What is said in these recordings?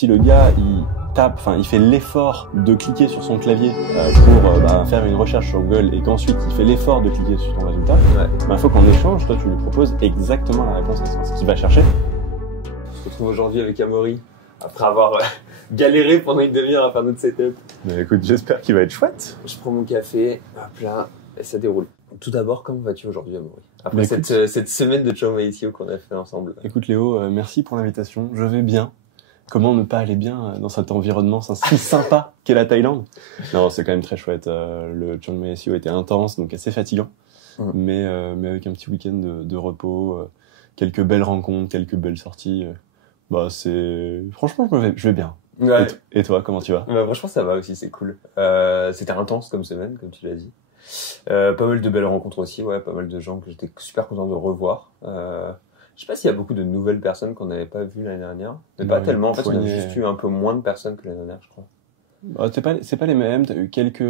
Si le gars il tape, enfin il fait l'effort de cliquer sur son clavier pour faire une recherche sur Google et qu'ensuite il fait l'effort de cliquer sur ton résultat, il faut qu'en échange, toi tu lui proposes exactement la réponse à ce qu'il va chercher. On se retrouve aujourd'hui avec Amaury, après avoir galéré pendant une demi-heure à faire notre setup. Mais écoute, j'espère qu'il va être chouette. Je prends mon café, hop là, et ça déroule. Tout d'abord, comment vas-tu aujourd'hui, Amaury? Après cette semaine de Chiang Mai ICO qu'on a fait ensemble. Écoute Léo, merci pour l'invitation, je vais bien. Comment ne pas aller bien dans cet environnement si sympa qu'est la Thaïlande? Non, c'est quand même très chouette. Le Chiang Mai SEO était intense, donc assez fatigant. Mais avec un petit week-end de repos, quelques belles rencontres, quelques belles sorties, franchement, je vais bien. Ouais. Et toi, comment tu vas? Franchement, ça va aussi, c'est cool. C'était intense comme semaine, comme tu l'as dit. Pas mal de belles rencontres aussi, pas mal de gens que j'étais super content de revoir. Je sais pas s'il y a beaucoup de nouvelles personnes qu'on n'avait pas vues l'année dernière. Mais pas tellement. En fait, on a juste eu un peu moins de personnes que l'année dernière, je crois. C'est pas les mêmes. T'as eu quelques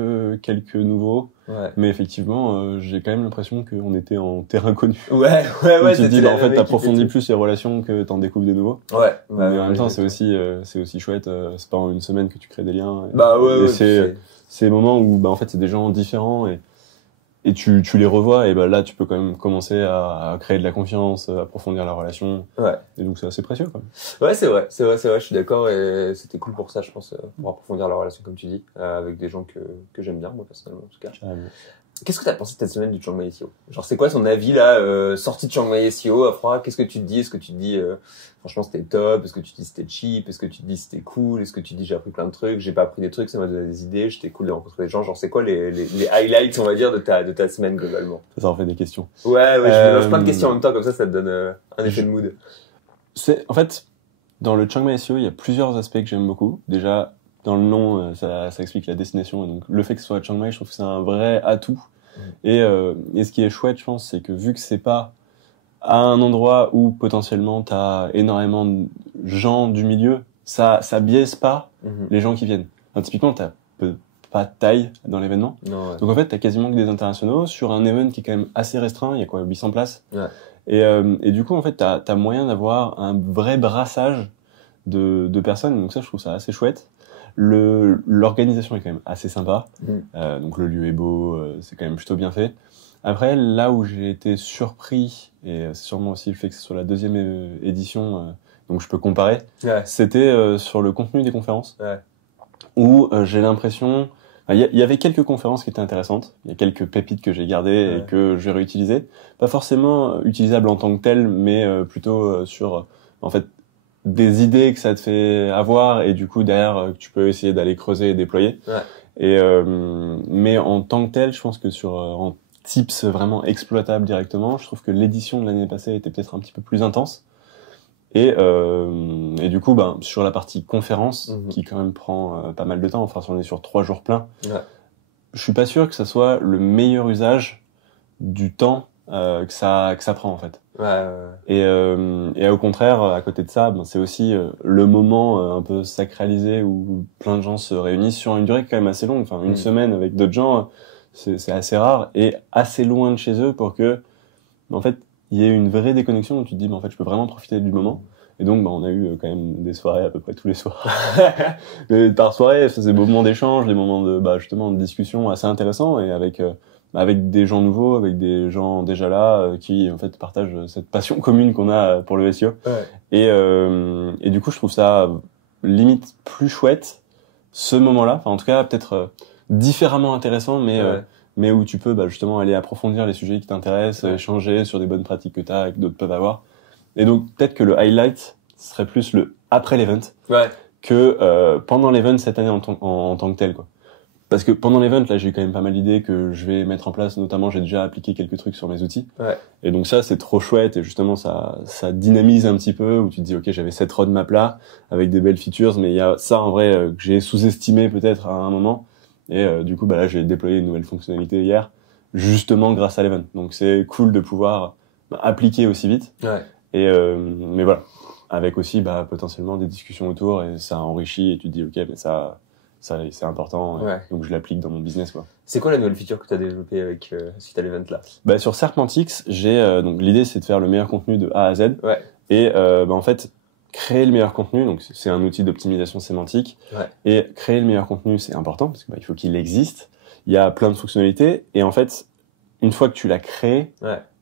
nouveaux. Ouais. Mais effectivement, j'ai quand même l'impression qu'on était en terrain connu. Ouais. Tu te dis, en fait, t'approfondis plus les relations que t'en découvres des nouveaux. Mais en même temps, c'est aussi chouette. C'est pas en une semaine que tu crées des liens. C'est des moments où, en fait, c'est des gens différents et tu les revois et là tu peux quand même commencer à créer de la confiance, approfondir la relation. Et donc c'est assez précieux quoi. Ouais, c'est vrai, je suis d'accord et c'était cool pour ça je pense, pour approfondir la relation comme tu dis, avec des gens que j'aime bien moi personnellement en tout cas. Qu'est-ce que t'as pensé de cette semaine du Chiang Mai SEO? Genre c'est quoi son avis là, sortie de Chiang Mai SEO à froid? Qu'est-ce que tu te dis? Est-ce que tu te dis franchement c'était top? Est-ce que tu te dis c'était cheap? Est-ce que tu te dis c'était cool? Est-ce que tu te dis j'ai appris plein de trucs, j'ai pas appris des trucs, ça m'a donné des idées, j'étais cool de rencontrer des gens? Genre c'est quoi les highlights on va dire de ta semaine globalement? Ça en fait des questions. Ouais, je mélange plein de questions en même temps comme ça te donne un effet de mood. En fait dans le Chiang Mai SEO il y a plusieurs aspects que j'aime beaucoup. Déjà dans le nom ça explique la destination et donc le fait que ce soit à Chiang Mai je trouve que c'est un vrai atout. Et ce qui est chouette, je pense, c'est que vu que c'est pas à un endroit où potentiellement t'as énormément de gens du milieu, ça biaise pas les gens qui viennent. Enfin, typiquement, t'as pas de taille dans l'événement. Donc en fait, t'as quasiment que des internationaux sur un event qui est quand même assez restreint. Il y a 800 places. Et du coup, en fait, t'as moyen d'avoir un vrai brassage de personnes. Donc ça, je trouve ça assez chouette. L'organisation est quand même assez sympa. Donc le lieu est beau, c'est quand même plutôt bien fait. Après, là où j'ai été surpris, et c'est sûrement aussi le fait que c'est sur la deuxième édition, donc je peux comparer, c'était sur le contenu des conférences, où j'ai l'impression... Il y avait quelques conférences qui étaient intéressantes, il y a quelques pépites que j'ai gardées et que je vais réutiliser. Pas forcément utilisables en tant que telles, mais plutôt sur... en fait, des idées que ça te fait avoir et du coup derrière tu peux essayer d'aller creuser et déployer. Mais en tant que tel, je pense que sur en tips vraiment exploitables directement, je trouve que l'édition de l'année passée était peut-être un petit peu plus intense. Et du coup, sur la partie conférence, qui quand même prend pas mal de temps, enfin si on est sur 3 jours pleins, je suis pas sûr que ça soit le meilleur usage du temps que ça prend en fait. Et au contraire, à côté de ça, c'est aussi le moment un peu sacralisé où plein de gens se réunissent sur une durée quand même assez longue. Enfin, une semaine avec d'autres gens, c'est assez rare et assez loin de chez eux pour que, en fait, il y ait une vraie déconnexion où tu te dis, en fait, je peux vraiment profiter du moment. Et donc, on a eu quand même des soirées à peu près tous les soirs. Par soirée, c'est des moments d'échange, des moments de, justement, de discussion assez intéressants et avec des gens nouveaux, avec des gens déjà là, qui, en fait, partagent cette passion commune qu'on a pour le SEO. Et du coup, je trouve ça limite plus chouette, ce moment-là. Enfin, en tout cas, peut-être différemment intéressant, mais où tu peux, justement, aller approfondir les sujets qui t'intéressent, échanger sur des bonnes pratiques que t'as et que d'autres peuvent avoir. Et donc, peut-être que le highlight serait plus le après l'event que pendant l'event cette année en tant que tel, quoi. Parce que pendant l'event, là, j'ai eu quand même pas mal d'idées que je vais mettre en place. Notamment, j'ai déjà appliqué quelques trucs sur mes outils. Et donc ça, c'est trop chouette. Et justement, ça dynamise un petit peu où tu te dis, OK, j'avais cette roadmap là avec des belles features, mais il y a ça, en vrai, que j'ai sous-estimé peut-être à un moment. Et du coup, là, j'ai déployé une nouvelle fonctionnalité hier, justement grâce à l'event. Donc c'est cool de pouvoir appliquer aussi vite. Mais voilà. Avec aussi, potentiellement des discussions autour et ça enrichit et tu te dis, OK, mais ça c'est important, donc je l'applique dans mon business, quoi. C'est quoi la nouvelle feature que tu as développée avec suite à l'event là? Sur Serpentix, j'ai donc l'idée c'est de faire le meilleur contenu de A à Z. Et en fait, créer le meilleur contenu, donc c'est un outil d'optimisation sémantique. Ouais. Et créer le meilleur contenu, c'est important parce que il faut qu'il existe. Il y a plein de fonctionnalités et en fait, une fois que tu l'as créé,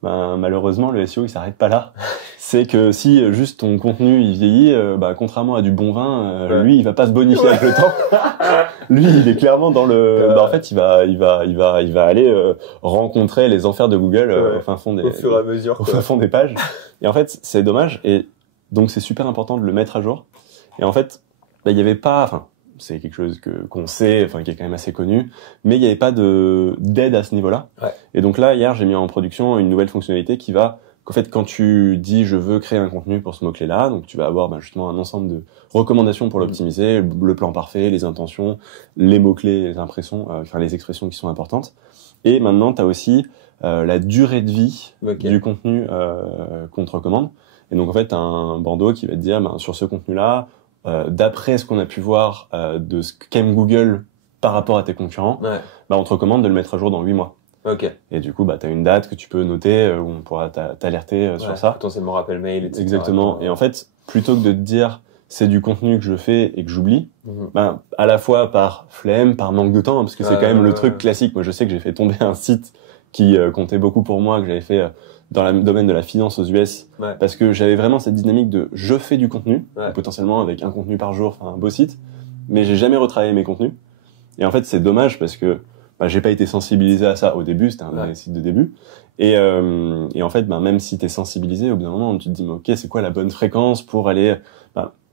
malheureusement le SEO il s'arrête pas là. C'est que si juste ton contenu il vieillit, contrairement à du bon vin, lui il va pas se bonifier avec le temps. Lui il est clairement dans le. En fait il va aller rencontrer les enfers de Google au fin fond des. Au fur et à mesure. Au fin fond des pages. Et en fait c'est dommage et donc c'est super important de le mettre à jour. Et en fait il y avait pas. C'est quelque chose qu'on sait, qui est quand même assez connu, mais il n'y avait pas d'aide à ce niveau-là. Ouais. Et donc là, hier, j'ai mis en production une nouvelle fonctionnalité qu'en fait, quand tu dis je veux créer un contenu pour ce mot-clé-là, donc tu vas avoir justement un ensemble de recommandations pour l'optimiser, le plan parfait, les intentions, les mots-clés, les impressions, les expressions qui sont importantes. Et maintenant, tu as aussi la durée de vie du contenu qu'on te recommande. Et donc en fait, tu as un bandeau qui va te dire sur ce contenu-là, d'après ce qu'on a pu voir de ce qu'aime Google par rapport à tes concurrents, on te recommande de le mettre à jour dans 8 mois. Ok. Et du coup, t'as une date que tu peux noter où on pourra t'alerter sur ça. Potentiellement rappel mail, etc. Exactement. Et en fait, plutôt que de te dire c'est du contenu que je fais et que j'oublie, à la fois par flemme, par manque de temps, parce que c'est quand même le truc classique. Moi, je sais que j'ai fait tomber un site qui comptait beaucoup pour moi, que j'avais fait dans le domaine de la finance aux US, parce que j'avais vraiment cette dynamique de je fais du contenu, potentiellement avec un contenu par jour, un beau site, mais j'ai jamais retravaillé mes contenus. Et en fait, c'est dommage parce que j'ai pas été sensibilisé à ça au début, c'était un site de début. Et en fait, même si t'es sensibilisé, au bout d'un moment, tu te dis, ok, c'est quoi la bonne fréquence pour aller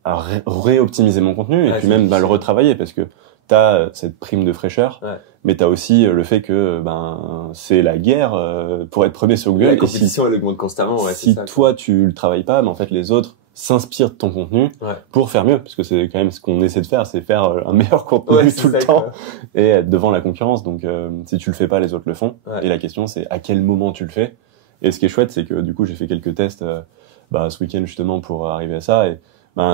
à réoptimiser mon contenu et puis même le retravailler parce que t'as cette prime de fraîcheur, mais t'as aussi le fait que c'est la guerre pour être premier sur Google. La compétition elle augmente constamment. Si toi tu le travailles pas, en fait les autres s'inspirent de ton contenu pour faire mieux, parce que c'est quand même ce qu'on essaie de faire, c'est faire un meilleur contenu tout le temps et être devant la concurrence. Donc si tu le fais pas, les autres le font. Et la question c'est à quel moment tu le fais. Et ce qui est chouette, c'est que du coup j'ai fait quelques tests ce week-end justement pour arriver à ça. Et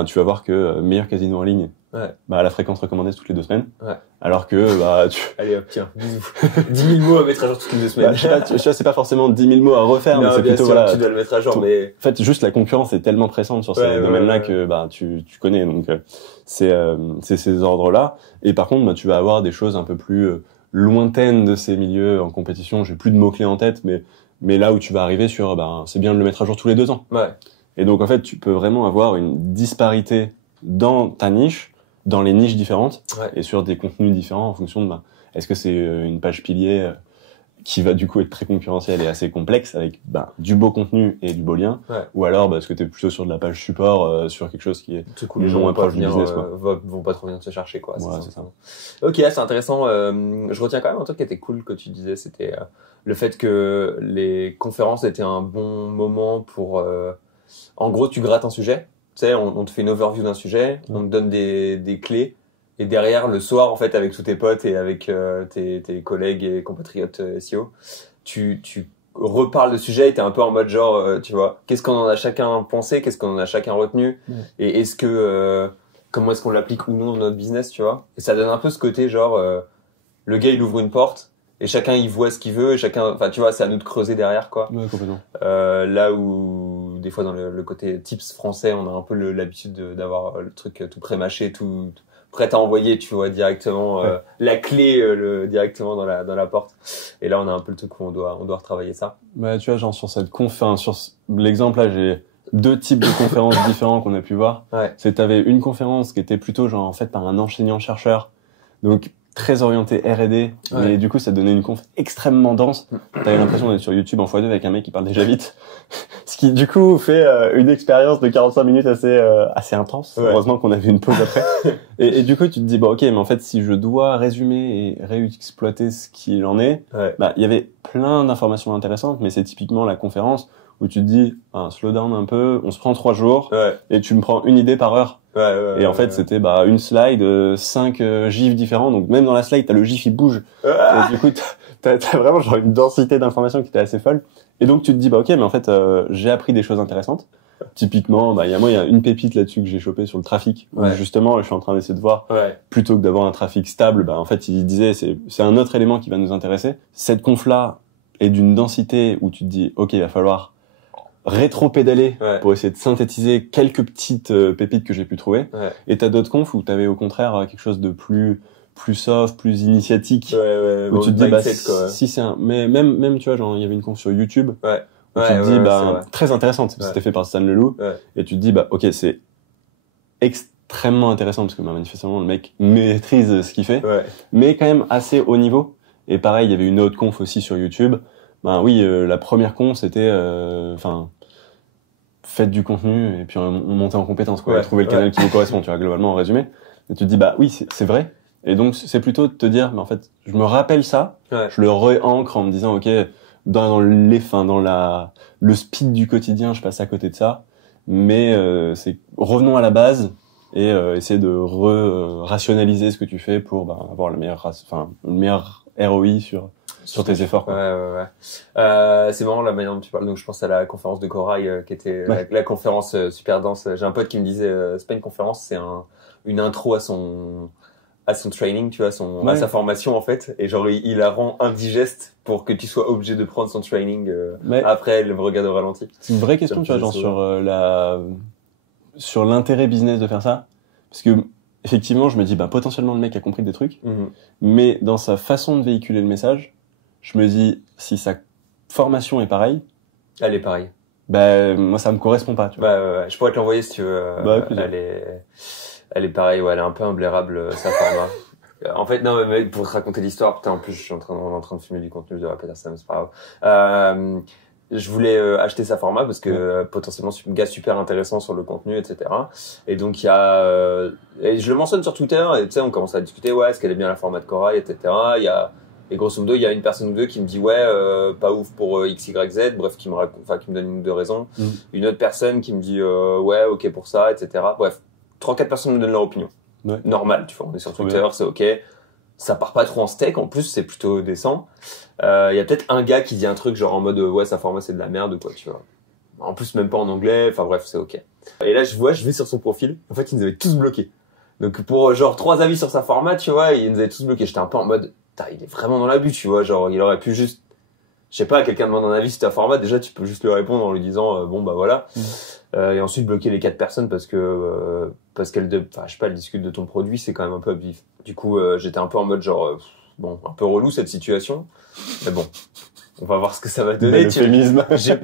tu vas voir que meilleur casino en ligne, la fréquence recommandée c'est toutes les 2 semaines. Alors que allez hop, tiens, 10 000 mots à mettre à jour toutes les 2 semaines. Je sais, c'est pas forcément 10 000 mots à refaire, mais c'est bien plutôt sûr, tu dois le mettre à jour. Mais en fait, juste la concurrence est tellement pressante sur ces domaines-là que tu connais. Donc c'est ces ordres-là. Et par contre, tu vas avoir des choses un peu plus lointaines de ces milieux en compétition. J'ai plus de mots-clés en tête, mais là où tu vas arriver sur c'est bien de le mettre à jour tous les 2 ans. Et donc en fait, tu peux vraiment avoir une disparité dans ta niche, dans les niches différentes et sur des contenus différents en fonction de est-ce que c'est une page pilier qui va du coup être très concurrentielle et assez complexe avec du beau contenu et du beau lien, ou alors est-ce que t'es plutôt sur de la page support sur quelque chose qui est les gens proche du business vont pas trop bien te chercher quoi. C'est ça. Ok, c'est intéressant. Je retiens quand même un truc qui était cool que tu disais, c'était le fait que les conférences étaient un bon moment pour en gros tu grattes un sujet. Tu sais, on te fait une overview d'un sujet, on te donne des clés, et derrière, le soir, en fait, avec tous tes potes et avec tes collègues et compatriotes SEO, tu reparles de sujet et t'es un peu en mode genre, tu vois, qu'est-ce qu'on en a chacun pensé, qu'est-ce qu'on en a chacun retenu, et est-ce que comment est-ce qu'on l'applique ou non dans notre business, tu vois. Et ça donne un peu ce côté genre, le gars, il ouvre une porte, et chacun, il voit ce qu'il veut, et chacun, enfin, tu vois, c'est à nous de creuser derrière, quoi. Ouais, complètement. Là où, des fois, dans le côté tips français, on a un peu l'habitude d'avoir le truc tout pré-mâché, tout prêt à envoyer, tu vois, directement, la clé, directement dans la porte. Et là, on a un peu le truc où on doit retravailler ça. Tu vois, genre, sur cette sur l'exemple là, j'ai 2 types de conférences différents qu'on a pu voir. C'est, t'avais une conférence qui était plutôt, genre, en fait, par un enseignant-chercheur. Donc, très orienté R&D, mais du coup ça donnait une conf extrêmement dense. T'avais l'impression d'être sur YouTube en x2 avec un mec qui parle déjà vite, ce qui du coup fait une expérience de 45 minutes assez intense. Heureusement qu'on avait une pause après. Et du coup tu te dis ok, mais en fait si je dois résumer et réexploiter ce qu'il en est, il y avait plein d'informations intéressantes, mais c'est typiquement la conférence où tu te dis slow down un peu, on se prend 3 jours et tu me prends une idée par heure. Et en fait, c'était une slide, 5 gifs différents. Donc même dans la slide, t'as le gif, il bouge. Et du coup, t'as vraiment genre une densité d'informations qui était assez folle. Et donc tu te dis ok, mais en fait, j'ai appris des choses intéressantes. Typiquement, il y a une pépite là-dessus que j'ai chopé sur le trafic. Où justement, je suis en train d'essayer de voir plutôt que d'avoir un trafic stable. En fait, il disait c'est un autre élément qui va nous intéresser. Cette conf là est d'une densité où tu te dis ok, il va falloir rétro-pédalé pour essayer de synthétiser quelques petites pépites que j'ai pu trouver. Et t'as d'autres confs où t'avais au contraire quelque chose de plus soft, plus initiatique. Où tu te dis, si c'est mais même, tu vois, genre, il y avait une conf sur YouTube. Où tu te dis, très intéressante. C'était fait par Stan Leloup. Et tu te dis, ok, c'est extrêmement intéressant parce que, manifestement, le mec maîtrise ce qu'il fait. Mais quand même assez haut niveau. Et pareil, il y avait une autre conf aussi sur YouTube. La première conf, c'était, faites du contenu et puis on montait en compétence, quoi. Trouver le canal qui vous correspond, tu vois, globalement, en résumé. Et tu te dis, oui, c'est vrai. Et donc, c'est plutôt de te dire, mais en fait, je me rappelle ça, je le réancre en me disant, ok, dans le speed du quotidien, je passe à côté de ça. Mais, revenons à la base et, essayer de rationaliser ce que tu fais pour, avoir le meilleur ROI sur tes efforts, quoi. C'est marrant la manière dont tu parles. Donc je pense à la conférence de Corail qui était la conférence super dense. J'ai un pote qui me disait c'est pas une conférence, c'est une intro à son training, tu vois, à sa formation en fait. Et genre il la rend indigeste pour que tu sois obligé de prendre son training après le regard au ralenti. C'est une vraie question, tu vois, genre sur l'intérêt business de faire ça, parce que effectivement je me dis potentiellement le mec a compris des trucs, mais dans sa façon de véhiculer le message, je me dis, si sa formation est pareille... Elle est pareille. Moi, ça me correspond pas, tu vois. Je pourrais te l'envoyer si tu veux. Elle est pareille, elle est un peu imblairable, sa format. En fait, non, mais pour te raconter l'histoire, putain, en plus, je suis en train de filmer du contenu, je devrais pas dire ça, mais c'est pas grave. Je voulais acheter sa format parce que potentiellement c'est un gars super intéressant sur le contenu, etc. Et donc il y a... et je le mentionne sur Twitter, et tu sais, on commence à discuter, est-ce qu'elle est bien la format de Corail, etc. Et grosso modo, il y a une personne ou deux qui me dit pas ouf pour X, Y, Z, bref, qui me donne une ou deux raisons. Une autre personne qui me dit ok pour ça, etc. Bref, 3-4 personnes me donnent leur opinion. Normal, tu vois, on est sur Twitter, c'est ok. Ça part pas trop en steak, en plus, c'est plutôt décent. Il y a peut-être un gars qui dit un truc genre en mode sa format c'est de la merde ou quoi, tu vois. En plus, même pas en anglais, enfin bref, c'est ok. Et là, je vais sur son profil, en fait, ils nous avaient tous bloqués. Donc pour genre 3 avis sur sa format, tu vois, ils nous avaient tous bloqués. J'étais un peu en mode il est vraiment dans l'abus, tu vois, genre il aurait pu juste, je sais pas, quelqu'un demande un avis sur ta format, déjà tu peux juste lui répondre en lui disant voilà. Et ensuite bloquer les 4 personnes parce qu'elles je sais pas, elles discutent de ton produit, c'est quand même un peu abusif. Du coup j'étais un peu en mode genre un peu relou cette situation, mais bon, on va voir ce que ça va donner.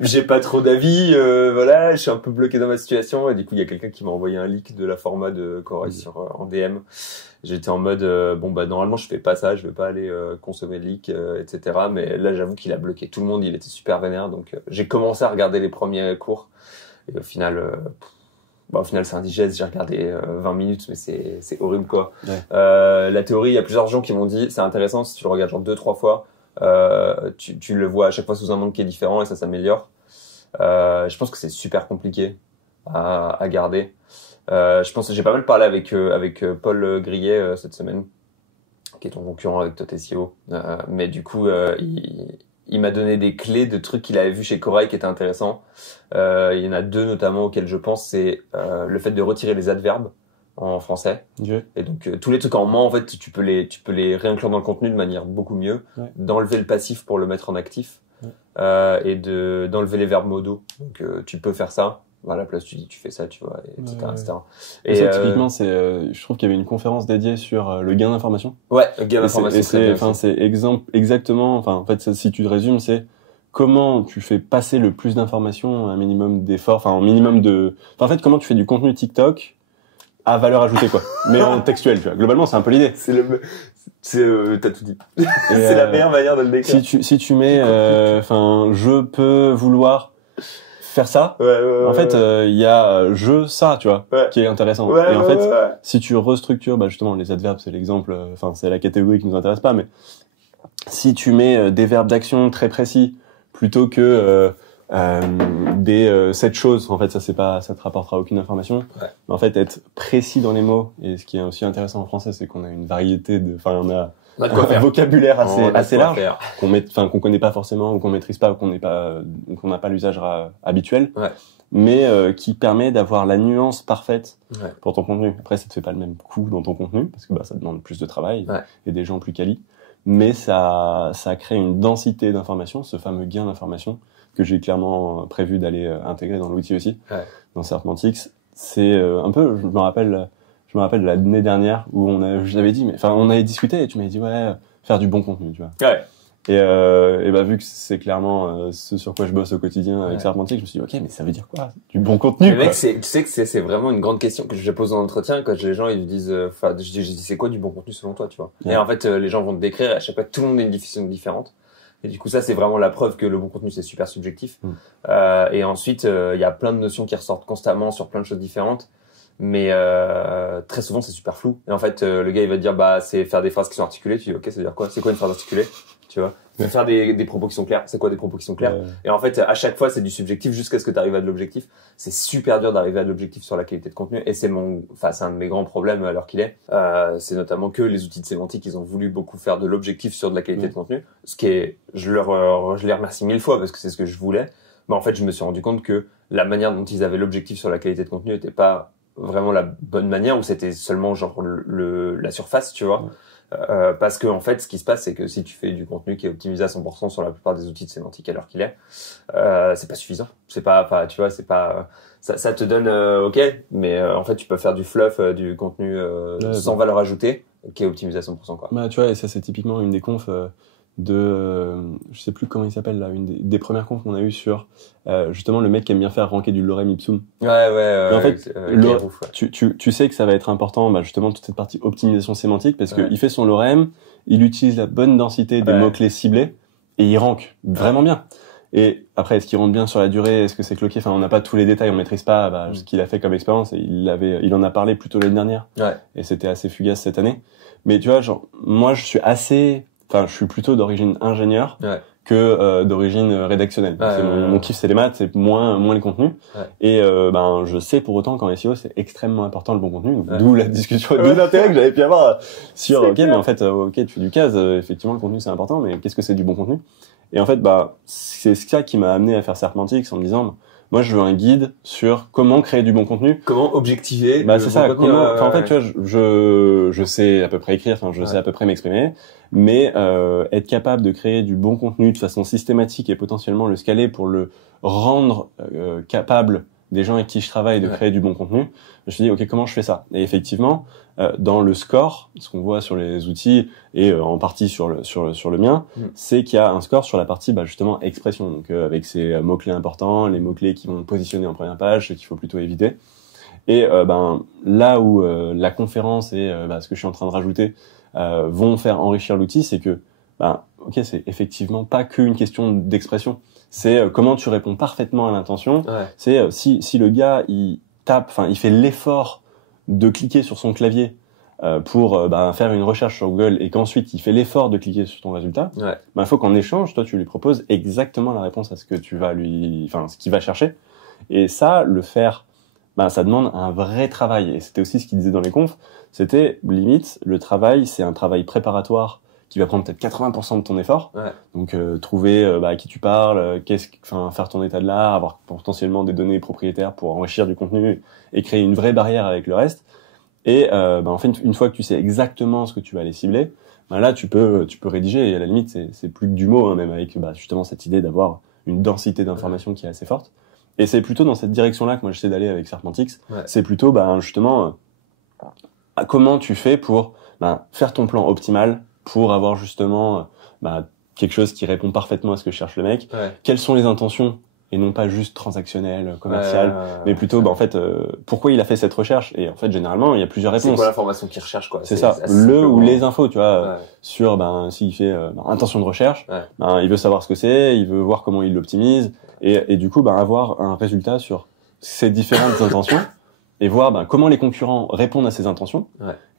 J'ai pas trop d'avis, je suis un peu bloqué dans ma situation, et du coup il y a quelqu'un qui m'a envoyé un leak de la format de Corail en DM. J'étais en mode normalement je fais pas ça, je vais pas aller consommer le leak, etc. Mais là j'avoue qu'il a bloqué tout le monde, il était super vénère, donc j'ai commencé à regarder les premiers cours, et au final c'est indigeste. J'ai regardé 20 minutes, mais c'est horrible, quoi. La théorie, il y a plusieurs gens qui m'ont dit c'est intéressant si tu le regardes genre 2-3 fois, tu le vois à chaque fois sous un angle qui est différent et ça s'améliore. Je pense que c'est super compliqué à garder. Je pense que j'ai pas mal parlé avec Paul Grillet cette semaine, qui est ton concurrent avec Totesio. Mais du coup, il m'a donné des clés de trucs qu'il avait vu chez Corail qui étaient intéressants. Il y en a 2 notamment auxquels je pense, c'est le fait de retirer les adverbes en français. Et donc tous les trucs en ment, en fait, tu peux les réinclure dans le contenu de manière beaucoup mieux. D'enlever le passif pour le mettre en actif, et d'enlever les verbes modaux. Donc tu peux faire ça. À la place, tu fais ça, tu vois, etc. etc. Et ça, typiquement, je trouve qu'il y avait une conférence dédiée sur le gain d'information. Le gain d'information. C'est exactement, en fait, si tu te résumes, c'est comment tu fais passer le plus d'informations à un minimum d'efforts, en fait, comment tu fais du contenu TikTok à valeur ajoutée, quoi. Mais en textuel, tu vois. Globalement, c'est un peu l'idée. T'as tout dit. C'est la meilleure manière de le décrire. Si tu mets, je peux vouloir faire ça. En fait, il y a ça, tu vois, qui est intéressant. Et en fait, si tu restructures, justement, les adverbes, c'est l'exemple, c'est la catégorie qui nous intéresse pas, mais si tu mets des verbes d'action très précis plutôt que des 7 choses, en fait, ça te rapportera aucune information. Mais en fait, être précis dans les mots, et ce qui est aussi intéressant en français, c'est qu'on a une variété on a un vocabulaire assez large qu'on connaît pas forcément, ou qu'on maîtrise pas, ou qu'on n'a pas l'usage habituel, mais qui permet d'avoir la nuance parfaite pour ton contenu. Après, ça te fait pas le même coup dans ton contenu parce que ça demande plus de travail et des gens plus quali, mais ça crée une densité d'informations, ce fameux gain d'informations que j'ai clairement prévu d'aller intégrer dans l'outil aussi, dans Semantics. C'est un peu, je me rappelle de l'année dernière où je t'avais dit, on avait discuté et tu m'avais dit faire du bon contenu, tu vois. Et vu que c'est clairement ce sur quoi je bosse au quotidien avec Semantics, je me suis dit ok, mais ça veut dire quoi du bon contenu? Mais mec, tu sais que c'est vraiment une grande question que je pose en entretien quand les gens ils me disent, je dis c'est quoi du bon contenu selon toi, tu vois. Et en fait les gens vont te décrire, et à chaque fois tout le monde a une définition différente. Et du coup ça c'est vraiment la preuve que le bon contenu c'est super subjectif. Et ensuite il y a plein de notions qui ressortent constamment sur plein de choses différentes. Mais très souvent c'est super flou. Et en fait le gars il va te dire c'est faire des phrases qui sont articulées. Tu dis ok, ça veut dire quoi? C'est quoi une phrase articulée? Tu vois, faire des propos qui sont clairs. C'est quoi des propos qui sont clairs? Et en fait, à chaque fois, c'est du subjectif jusqu'à ce que tu arrives à de l'objectif. C'est super dur d'arriver à de l'objectif sur la qualité de contenu. Et c'est un de mes grands problèmes à l'heure qu'il est. C'est notamment que les outils de sémantique, ils ont voulu beaucoup faire de l'objectif sur de la qualité de contenu. Ce qui est, je les remercie 1000 fois parce que c'est ce que je voulais. Mais en fait, je me suis rendu compte que la manière dont ils avaient l'objectif sur la qualité de contenu n'était pas vraiment la bonne manière, ou c'était seulement genre la surface, tu vois. Parce que en fait ce qui se passe c'est que si tu fais du contenu qui est optimisé à 100% sur la plupart des outils de sémantique à l'heure qu'il est, c'est pas suffisant, c'est pas tu vois, c'est pas ça te donne ok, mais en fait tu peux faire du fluff, du contenu sans valeur ajoutée qui est optimisé à 100% quoi. Tu vois, et ça c'est typiquement une des confs je sais plus comment il s'appelle là, une des premières confs qu'on a eu sur justement le mec qui aime bien faire ranker du lorem ipsum. En fait tu sais que ça va être important justement toute cette partie optimisation sémantique parce que il fait son lorem, il utilise la bonne densité des mots-clés ciblés et il rank vraiment bien. Et après, est-ce qu'il rentre bien sur la durée, est-ce que c'est cloqué, on n'a pas tous les détails, on maîtrise pas ce qu'il a fait comme expérience, et il en a parlé plutôt l'année dernière et c'était assez fugace cette année. Mais tu vois, genre moi je suis plutôt d'origine ingénieur que d'origine rédactionnelle. Mon kiff c'est les maths, c'est moins les contenus. Et je sais pour autant qu'en SEO c'est extrêmement important le bon contenu. D'où la discussion, d'où l'intérêt que j'avais pu avoir sur mais en fait tu fais du CAS, effectivement le contenu c'est important, mais qu'est-ce que c'est du bon contenu? Et en fait c'est ça qui m'a amené à faire Semantics en me disant moi je veux un guide sur comment créer du bon contenu, comment objectiver. C'est ça. En fait tu vois, je sais à peu près écrire, je sais à peu près m'exprimer, mais être capable de créer du bon contenu de façon systématique et potentiellement le scaler pour le rendre capable des gens avec qui je travaille de créer du bon contenu. Je me suis dit ok, comment je fais ça? Et effectivement dans le score, ce qu'on voit sur les outils et en partie sur le mien, c'est qu'il y a un score sur la partie justement expression, donc avec ces mots-clés importants, les mots-clés qui vont positionner en première page, ce qu'il faut plutôt éviter. Et là où la conférence et ce que je suis en train de rajouter vont faire enrichir l'outil, c'est que ok, c'est effectivement pas qu'une question d'expression, c'est comment tu réponds parfaitement à l'intention. C'est si le gars il fait l'effort de cliquer sur son clavier pour faire une recherche sur Google et qu'ensuite il fait l'effort de cliquer sur ton résultat, il faut qu'en échange toi tu lui proposes exactement la réponse à ce que tu vas ce qu'il va chercher. Et ça, le faire, ça demande un vrai travail. Et c'était aussi ce qu'il disait dans les confs, c'était limite le travail, c'est un travail préparatoire qui va prendre peut-être 80% de ton effort. Donc trouver à qui tu parles, faire ton état de l'art, avoir potentiellement des données propriétaires pour enrichir du contenu et créer une vraie barrière avec le reste. Et en fait, une fois que tu sais exactement ce que tu vas aller cibler, là tu peux rédiger, et à la limite c'est plus que du mot, même avec justement cette idée d'avoir une densité d'informations qui est assez forte. Et c'est plutôt dans cette direction-là que moi j'essaie d'aller avec Semantics. C'est plutôt justement comment tu fais pour faire ton plan optimal pour avoir justement quelque chose qui répond parfaitement à ce que cherche le mec. Quelles sont les intentions, et non pas juste transactionnelles, commerciales, mais plutôt en fait pourquoi il a fait cette recherche. Et en fait généralement il y a plusieurs réponses. C'est quoi l'information qu'il recherche quoi? C'est ça, ou les infos, tu vois, sur s'il fait intention de recherche, il veut savoir ce que c'est, il veut voir comment il l'optimise, et du coup avoir un résultat sur ces différentes intentions et voir comment les concurrents répondent à ces intentions.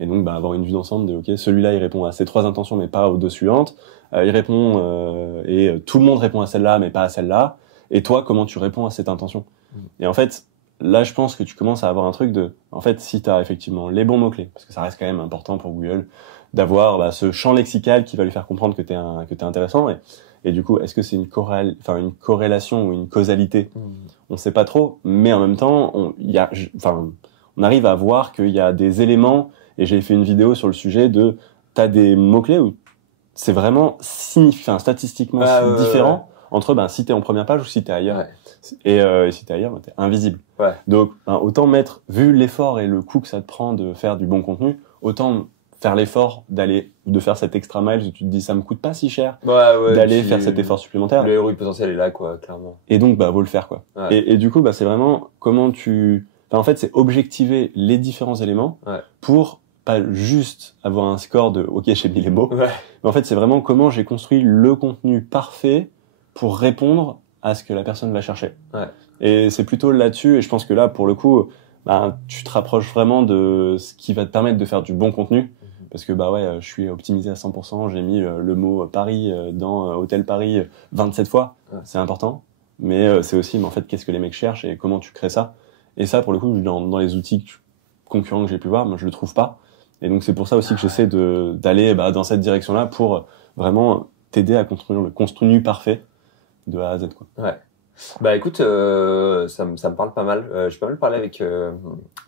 Et donc avoir une vue d'ensemble de ok, celui-là il répond à ces 3 intentions mais pas aux 2 suivantes, il répond et tout le monde répond à celle-là mais pas à celle-là, et toi comment tu réponds à cette intention. Et en fait là je pense que tu commences à avoir un truc en fait si tu as effectivement les bons mots-clés, parce que ça reste quand même important pour Google d'avoir ce champ lexical qui va lui faire comprendre que t'es intéressant, et du coup est-ce que c'est une corrélation ou une causalité, on sait pas trop, mais en même temps on arrive à voir qu'il y a des éléments, et j'ai fait une vidéo sur le sujet t'as des mots-clés où c'est vraiment statistiquement différent entre si t'es en première page ou si t'es ailleurs. Ouais. Et si t'es ailleurs, t'es invisible. Ouais. Donc, autant vu l'effort et le coût que ça te prend de faire du bon contenu, autant faire l'effort de faire cet extra mile où tu te dis ça me coûte pas si cher d'aller faire cet effort supplémentaire. Le ROI potentiel est là, quoi, clairement. Et donc, vaut le faire, quoi. Ouais. Et du coup, c'est vraiment comment en fait, c'est objectiver les différents éléments pour pas juste avoir un score de OK, j'ai mis les mots. Ouais. Mais en fait, c'est vraiment comment j'ai construit le contenu parfait pour répondre à ce que la personne va chercher. Ouais. Et c'est plutôt là-dessus, et je pense que là, pour le coup, tu te rapproches vraiment de ce qui va te permettre de faire du bon contenu. Parce que je suis optimisé à 100%, j'ai mis le mot Paris dans Hôtel Paris 27 fois. Ouais. C'est important. Mais c'est aussi, en fait, qu'est-ce que les mecs cherchent et comment tu crées ça. Et ça, pour le coup, dans les outils concurrents que j'ai pu voir, moi, je le trouve pas. Et donc, c'est pour ça aussi que j'essaie d'aller dans cette direction-là pour vraiment t'aider à construire le contenu parfait de A à Z, quoi. Ouais. Écoute, ça me parle pas mal. J'ai pas mal parlé avec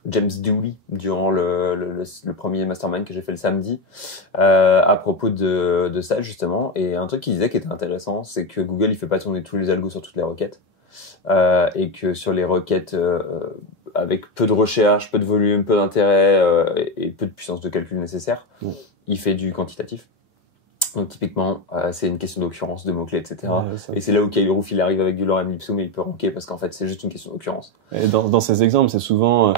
James Dooley durant le premier mastermind que j'ai fait le samedi à propos de ça justement. Et un truc qu'il disait qui était intéressant, c'est que Google il fait pas tourner tous les algos sur toutes les requêtes et que sur les requêtes avec peu de recherche, peu de volume, peu d'intérêt et peu de puissance de calcul nécessaire, il fait du quantitatif. Donc typiquement, c'est une question d'occurrence, de mots-clés, etc. Ouais, et c'est là où Kyle Roof, il arrive avec du lorem ipsum et il peut ranker parce qu'en fait, c'est juste une question d'occurrence. Et dans ces exemples, c'est souvent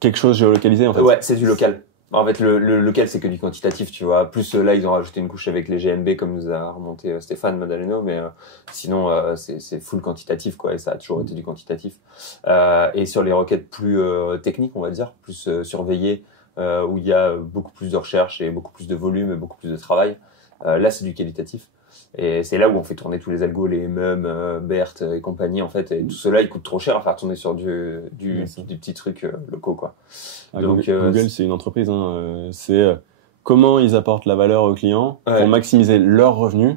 quelque chose géolocalisé, en fait. Ouais, c'est du local. En fait, le local, c'est que du quantitatif, tu vois. Plus là, ils ont rajouté une couche avec les GMB, comme nous a remonté Stéphane Madaleno, mais sinon, c'est full quantitatif, quoi. Et ça a toujours été du quantitatif. Et sur les requêtes plus techniques, on va dire, plus surveillées, où il y a beaucoup plus de recherche et beaucoup plus de volume et beaucoup plus de travail. Là, c'est du qualitatif. Et c'est là où on fait tourner tous les algos, les MEM, BERT et compagnie, en fait. Et tout cela, il coûte trop cher à faire tourner sur des petits trucs locaux, quoi. Donc, Google, c'est une entreprise, hein. C'est comment ils apportent la valeur aux clients pour maximiser leurs revenus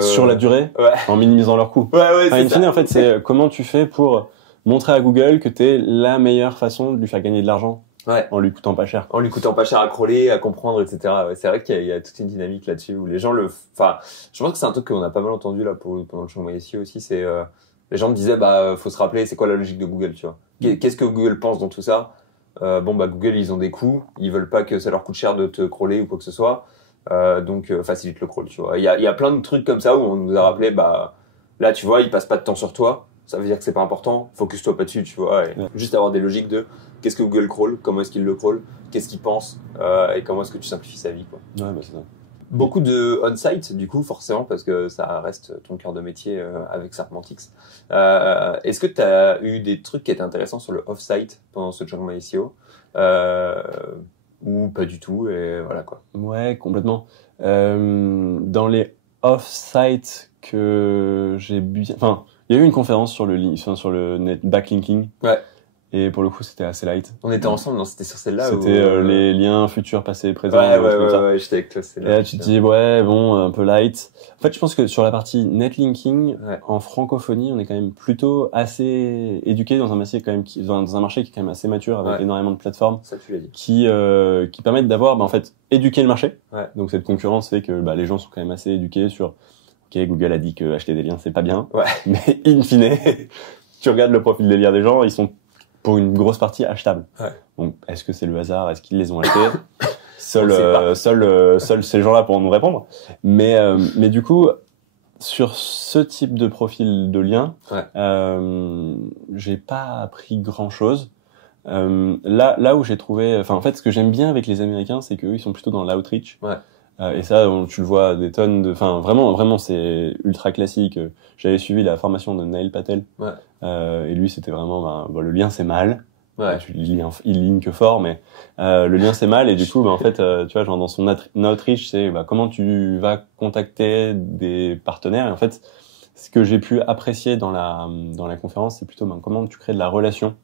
sur la durée en minimisant leurs coûts. In fine, en fait, c'est comment tu fais pour montrer à Google que t'es la meilleure façon de lui faire gagner de l'argent. En lui coûtant pas cher. En lui coûtant pas cher à crawler, à comprendre, etc. C'est vrai qu'il y a toute une dynamique là-dessus où les gens enfin, je pense que c'est un truc qu'on a pas mal entendu là pendant le Chiang Mai SEO aussi, c'est, les gens me disaient, faut se rappeler, c'est quoi la logique de Google, tu vois. Qu'est-ce que Google pense dans tout ça? Google, ils ont des coûts, ils veulent pas que ça leur coûte cher de te crawler ou quoi que ce soit, donc, facilite le crawl, tu vois. Il y a plein de trucs comme ça où on nous a rappelé, là, tu vois, ils passent pas de temps sur toi. Ça veut dire que c'est pas important, focus-toi pas dessus, tu vois. Juste avoir des logiques de qu'est-ce que Google crawl, comment est-ce qu'il le crawl, qu'est-ce qu'il pense, et comment est-ce que tu simplifies sa vie, quoi. C'est ça. Beaucoup de on-site, du coup, forcément, parce que ça reste ton cœur de métier avec Sartmantix. Est-ce que tu as eu des trucs qui étaient intéressants sur le off-site pendant ce Chiang Mai SEO ou pas du tout, et voilà, quoi. Ouais, complètement. Dans les off-site que j'ai enfin, il y a eu une conférence sur le net backlinking. Ouais. Et pour le coup, c'était assez light. On était ensemble, non? C'était sur celle-là? C'était les liens futurs, passés, présents. Ouais, j'étais avec toi. Et là, tu te dis, un peu light. En fait, je pense que sur la partie netlinking, en francophonie, on est quand même plutôt assez éduqué dans un marché dans un marché qui est quand même assez mature, avec énormément de plateformes. Ça, tu l'as dit. Qui permettent d'avoir, en fait, éduquer le marché. Ouais. Donc, cette concurrence fait que, les gens sont quand même assez éduqués sur, OK, Google a dit que acheter des liens, c'est pas bien. Ouais. Mais, in fine, tu regardes le profil des liens des gens, ils sont pour une grosse partie achetables. Ouais. Donc, est-ce que c'est le hasard? Est-ce qu'ils les ont achetés? Seuls ces gens-là pourront nous répondre. Mais du coup, sur ce type de profil de lien, j'ai pas appris grand-chose. Là où j'ai trouvé, en fait, ce que j'aime bien avec les Américains, c'est qu'eux, ils sont plutôt dans l'outreach. Ouais. Et ça, tu le vois des tonnes vraiment, c'est ultra classique. J'avais suivi la formation de Neil Patel. Ouais. Et lui, c'était vraiment, le lien, c'est mal. Ouais. Il ligne que fort, mais, le lien, c'est mal. Et du coup, en fait, tu vois, genre, dans son outreach, c'est, comment tu vas contacter des partenaires. Et en fait, ce que j'ai pu apprécier dans la conférence, c'est plutôt, comment tu crées de la relation.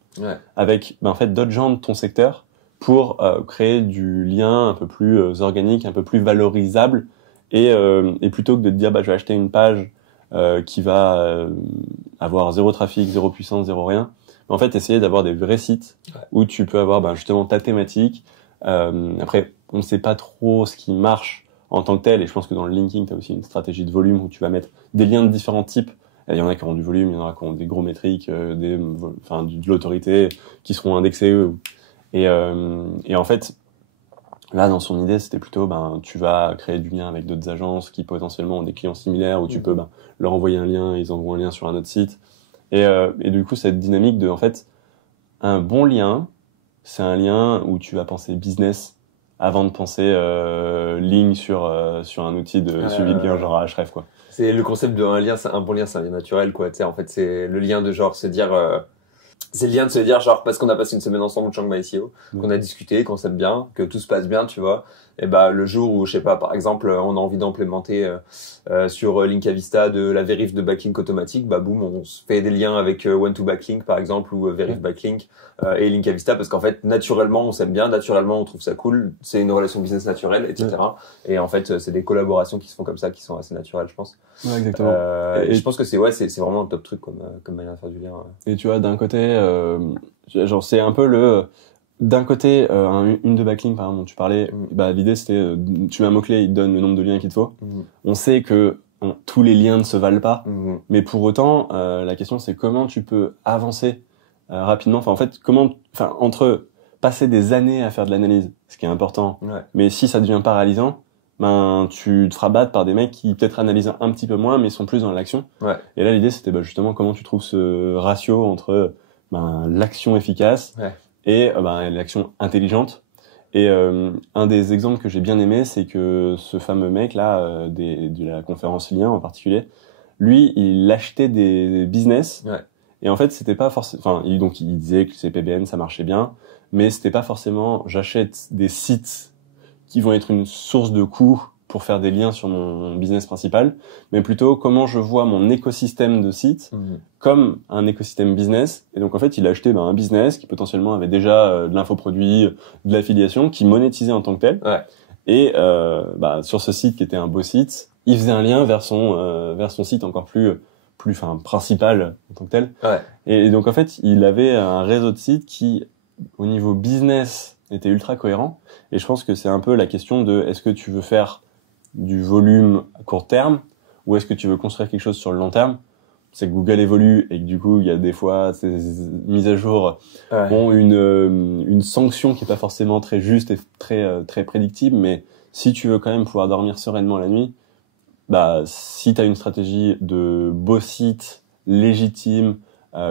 Avec, en fait, d'autres gens de ton secteur pour créer du lien un peu plus organique, un peu plus valorisable, et plutôt que de te dire je vais acheter une page qui va avoir zéro trafic, zéro puissance, zéro rien, en fait essayer d'avoir des vrais sites où tu peux avoir justement ta thématique. Après, on ne sait pas trop ce qui marche en tant que tel. Et je pense que dans le linking, tu as aussi une stratégie de volume où tu vas mettre des liens de différents types. Il y en a qui auront du volume, il y en a qui auront des gros métriques, de l'autorité, qui seront indexés. Et en fait, là, dans son idée, c'était plutôt, tu vas créer du lien avec d'autres agences qui potentiellement ont des clients similaires où tu peux leur envoyer un lien, ils envoient un lien sur un autre site. Et du coup, cette dynamique de, en fait, un bon lien, c'est un lien où tu vas penser business avant de penser ligne sur un outil de suivi de lien genre Ahref, quoi. C'est le concept de un bon lien, c'est un lien naturel, quoi. Tu sais, en fait, c'est le lien de genre se dire, c'est le lien de se dire genre parce qu'on a passé une semaine ensemble au Chiang Mai SEO, qu'on a discuté, qu'on s'aime bien, que tout se passe bien, tu vois. Et le jour où je sais pas, par exemple, on a envie d'implémenter sur Linkavista de la vérif de backlink automatique, boum, on se fait des liens avec One2Backlink par exemple ou Verif Backlink et Linkavista parce qu'en fait naturellement on s'aime bien, naturellement on trouve ça cool, c'est une relation business naturelle, etc. Et en fait c'est des collaborations qui se font comme ça, qui sont assez naturelles, je pense. Ouais, exactement. Et je pense que c'est vraiment un top truc comme manière de faire du lien. Et tu vois, d'un côté, genre c'est un peu d'un côté, une de backlink, par exemple, dont tu parlais, l'idée c'était, tu mets un mot-clé, il te donne le nombre de liens qu'il te faut. On sait que tous les liens ne se valent pas, mais pour autant, la question c'est comment tu peux avancer rapidement. Enfin, en fait, entre passer des années à faire de l'analyse, ce qui est important, mais si ça devient paralysant, tu te feras battre par des mecs qui peut-être analysent un petit peu moins, mais sont plus dans l'action. Et là, l'idée c'était justement comment tu trouves ce ratio entre l'action efficace et l'action intelligente. Et un des exemples que j'ai bien aimé, c'est que ce fameux mec là de la conférence Lien en particulier, lui il achetait des business et en fait c'était pas forcément, il disait que ces PBN ça marchait bien, mais c'était pas forcément j'achète des sites qui vont être une source de coûts pour faire des liens sur mon business principal, mais plutôt comment je vois mon écosystème de sites comme un écosystème business. Et donc en fait, il a acheté un business qui potentiellement avait déjà de l'infoproduit, de l'affiliation, qui monétisait en tant que tel. Et sur ce site qui était un beau site, il faisait un lien vers son site encore plus principal en tant que tel. Et donc en fait, il avait un réseau de sites qui, au niveau business, était ultra cohérent. Et je pense que c'est un peu la question de est-ce que tu veux faire du volume à court terme ou est-ce que tu veux construire quelque chose sur le long terme. C'est que Google évolue et que du coup il y a des fois ces mises à jour ont une sanction qui est pas forcément très juste et très prédictible, mais si tu veux quand même pouvoir dormir sereinement la nuit, si tu as une stratégie de beau site légitime,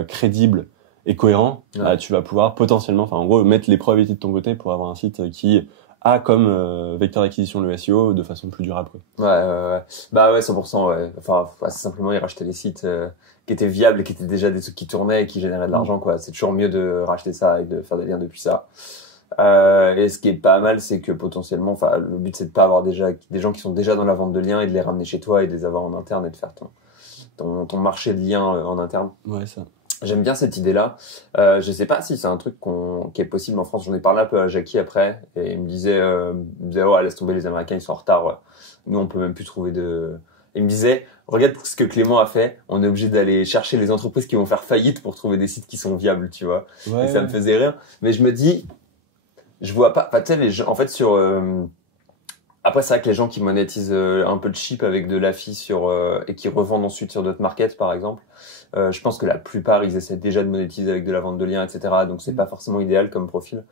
crédible et cohérent, tu vas pouvoir potentiellement, en gros, mettre les probabilités de ton côté pour avoir un site qui a comme vecteur d'acquisition le SEO de façon plus durable, quoi. 100%, c'est simplement, ils rachetaient des sites qui étaient viables et qui étaient déjà des trucs qui tournaient et qui généraient de l'argent, quoi. C'est toujours mieux de racheter ça et de faire des liens depuis ça. Et ce qui est pas mal, c'est que potentiellement, le but c'est de pas avoir déjà des gens qui sont déjà dans la vente de liens et de les ramener chez toi et de les avoir en interne et de faire ton marché de liens en interne. Ouais, ça. J'aime bien cette idée-là. Je sais pas si c'est un truc qui est possible en France. J'en ai parlé un peu à Jackie après, et il me disait, laisse tomber, les Américains, ils sont en retard. Nous, on peut même plus trouver de... Il me disait, regarde ce que Clément a fait. On est obligé d'aller chercher les entreprises qui vont faire faillite pour trouver des sites qui sont viables, tu vois. Et ça me faisait rire. Mais je me dis, je vois pas, tu sais, les gens, en fait, après, c'est vrai que les gens qui monétisent un peu de cheap avec de l'affi et qui revendent ensuite sur d'autres markets, par exemple, je pense que la plupart, ils essaient déjà de monétiser avec de la vente de liens, etc. Donc, c'est pas forcément idéal comme profil.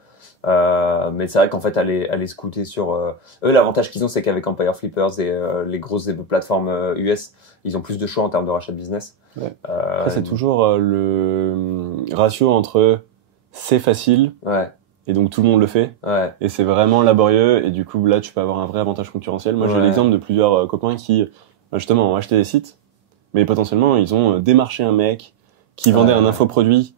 Mais c'est vrai qu'en fait, aller scouter sur... eux, l'avantage qu'ils ont, c'est qu'avec Empire Flippers et les grosses plateformes US, ils ont plus de choix en termes de rachat de business. Après, c'est toujours le ratio entre c'est facile... Et donc tout le monde le fait. Et c'est vraiment laborieux. Et du coup, là, tu peux avoir un vrai avantage concurrentiel. Moi, j'ai l'exemple de plusieurs copains qui, justement, ont acheté des sites, mais potentiellement, ils ont démarché un mec qui vendait un infoproduit.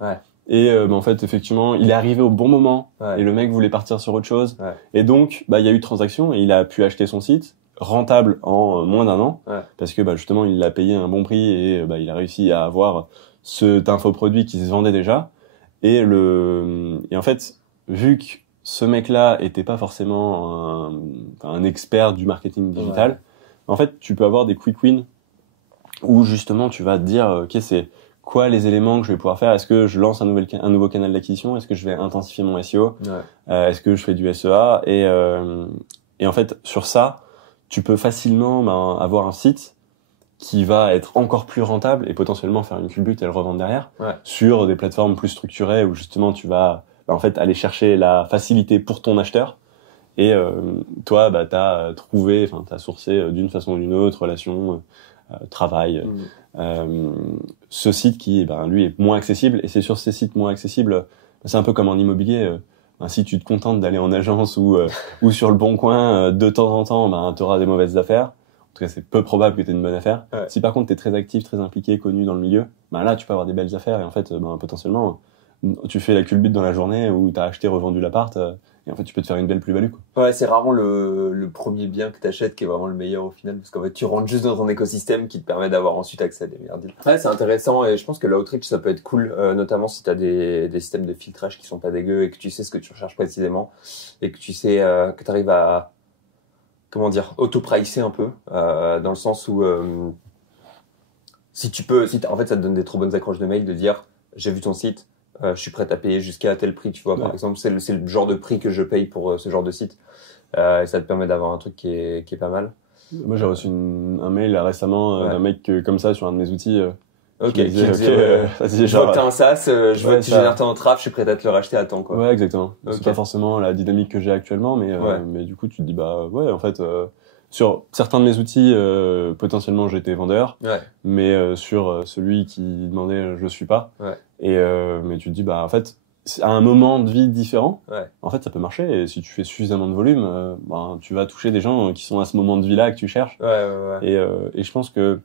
Et en fait, effectivement, il est arrivé au bon moment. Et le mec voulait partir sur autre chose. Et donc, il y a eu transaction et il a pu acheter son site rentable en moins d'un an. Parce que justement, il l'a payé un bon prix et il a réussi à avoir cet infoproduit qui se vendait déjà. Et en fait, vu que ce mec-là était pas forcément un expert du marketing digital, en fait, tu peux avoir des quick wins où justement tu vas te dire, ok, c'est quoi les éléments que je vais pouvoir faire? Est-ce que je lance un nouveau canal d'acquisition? Est-ce que je vais intensifier mon SEO? Est-ce que je fais du SEA? Et en fait, sur ça, tu peux facilement avoir un site qui va être encore plus rentable et potentiellement faire une culbute et le revendre derrière sur des plateformes plus structurées où justement tu vas en fait aller chercher la facilité pour ton acheteur et toi t'as trouvé, enfin t'as sourcé d'une façon ou d'une autre relation, travail, ce site qui lui est moins accessible et c'est sur ces sites moins accessibles, c'est un peu comme en immobilier. Si tu te contentes d'aller en agence ou sur le Bon Coin, de temps en temps, tu auras des mauvaises affaires. En tout cas, c'est peu probable que tu aies une bonne affaire. Ouais. Si par contre, tu es très actif, très impliqué, connu dans le milieu, là, tu peux avoir des belles affaires. Et en fait, potentiellement, tu fais la culbute dans la journée où tu as acheté, revendu l'appart. Et en fait, tu peux te faire une belle plus-value, quoi. Ouais, c'est rarement le premier bien que tu achètes qui est vraiment le meilleur au final. Parce qu'en fait, tu rentres juste dans un écosystème qui te permet d'avoir ensuite accès à des meilleurs deals. Ouais, c'est intéressant. Et je pense que l'outreach, ça peut être cool. Notamment si tu as des systèmes de filtrage qui sont pas dégueux et que tu sais ce que tu recherches précisément. Et que tu sais que tu arrives à... auto-pricer un peu, dans le sens où en fait ça te donne des trop bonnes accroches de mail de dire j'ai vu ton site, je suis prêt à payer jusqu'à tel prix, tu vois, par exemple c'est le genre de prix que je paye pour ce genre de site, et ça te permet d'avoir un truc qui est pas mal. Moi j'ai reçu un mail là, récemment d'un mec comme ça sur un de mes outils. Ok, je vois que t'as un SaaS, je vois que tu génères ton traf, je suis prêt à te le racheter à temps, quoi. Ouais, exactement. Okay. C'est pas forcément la dynamique que j'ai actuellement, mais du coup, tu te dis, en fait, sur certains de mes outils, potentiellement, j'étais vendeur, mais sur celui qui demandait, je suis pas. Ouais. Mais tu te dis, en fait, à un moment de vie différent, en fait, ça peut marcher, et si tu fais suffisamment de volume, tu vas toucher des gens qui sont à ce moment de vie-là que tu cherches. Et je pense que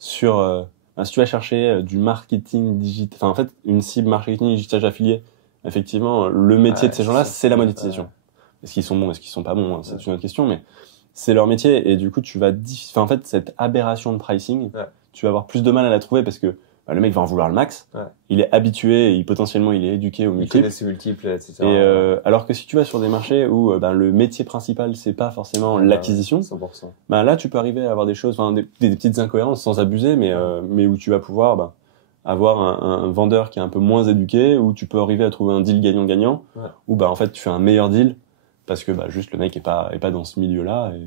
sur, si tu vas chercher du marketing digital, en fait, une cible marketing digital affilié, effectivement, le métier de ces gens-là, c'est la monétisation. Est-ce qu'ils sont bons, est-ce qu'ils sont pas bons, c'est une autre question, mais c'est leur métier et du coup, tu vas, en fait, cette aberration de pricing, tu vas avoir plus de mal à la trouver parce que le mec va en vouloir le max. Il est habitué et potentiellement il est éduqué aux multiples. Il connaît ses multiples, etc. Et alors que si tu vas sur des marchés où le métier principal c'est pas forcément l'acquisition, 100%. Là tu peux arriver à avoir des choses, des petites incohérences sans abuser, mais où tu vas pouvoir avoir un vendeur qui est un peu moins éduqué, où tu peux arriver à trouver un deal gagnant-gagnant, où en fait tu fais un meilleur deal parce que juste le mec est pas dans ce milieu-là. Et...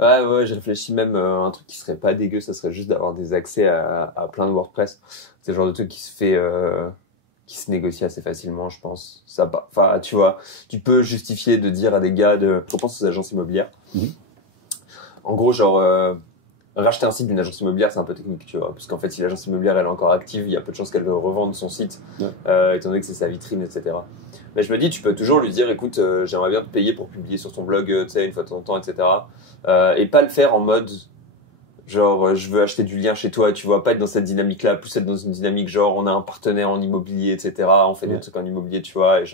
Ouais, j'ai réfléchi même un truc qui serait pas dégueu, ça serait juste d'avoir des accès à plein de WordPress. C'est le genre de truc qui se négocie assez facilement, je pense. Tu vois, tu peux justifier de dire à des gars je pense aux agences immobilières. En gros, racheter un site d'une agence immobilière, c'est un peu technique, tu vois, parce qu'en fait, si l'agence immobilière elle est encore active, il y a peu de chances qu'elle revende son site, étant donné que c'est sa vitrine, etc. Mais je me dis, tu peux toujours lui dire, écoute, j'aimerais bien te payer pour publier sur ton blog, tu sais, une fois de temps en temps, etc. Et pas le faire en mode, je veux acheter du lien chez toi, tu vois, pas être dans cette dynamique-là, plus être dans une dynamique, on a un partenaire en immobilier, etc. On fait des trucs en immobilier, tu vois, et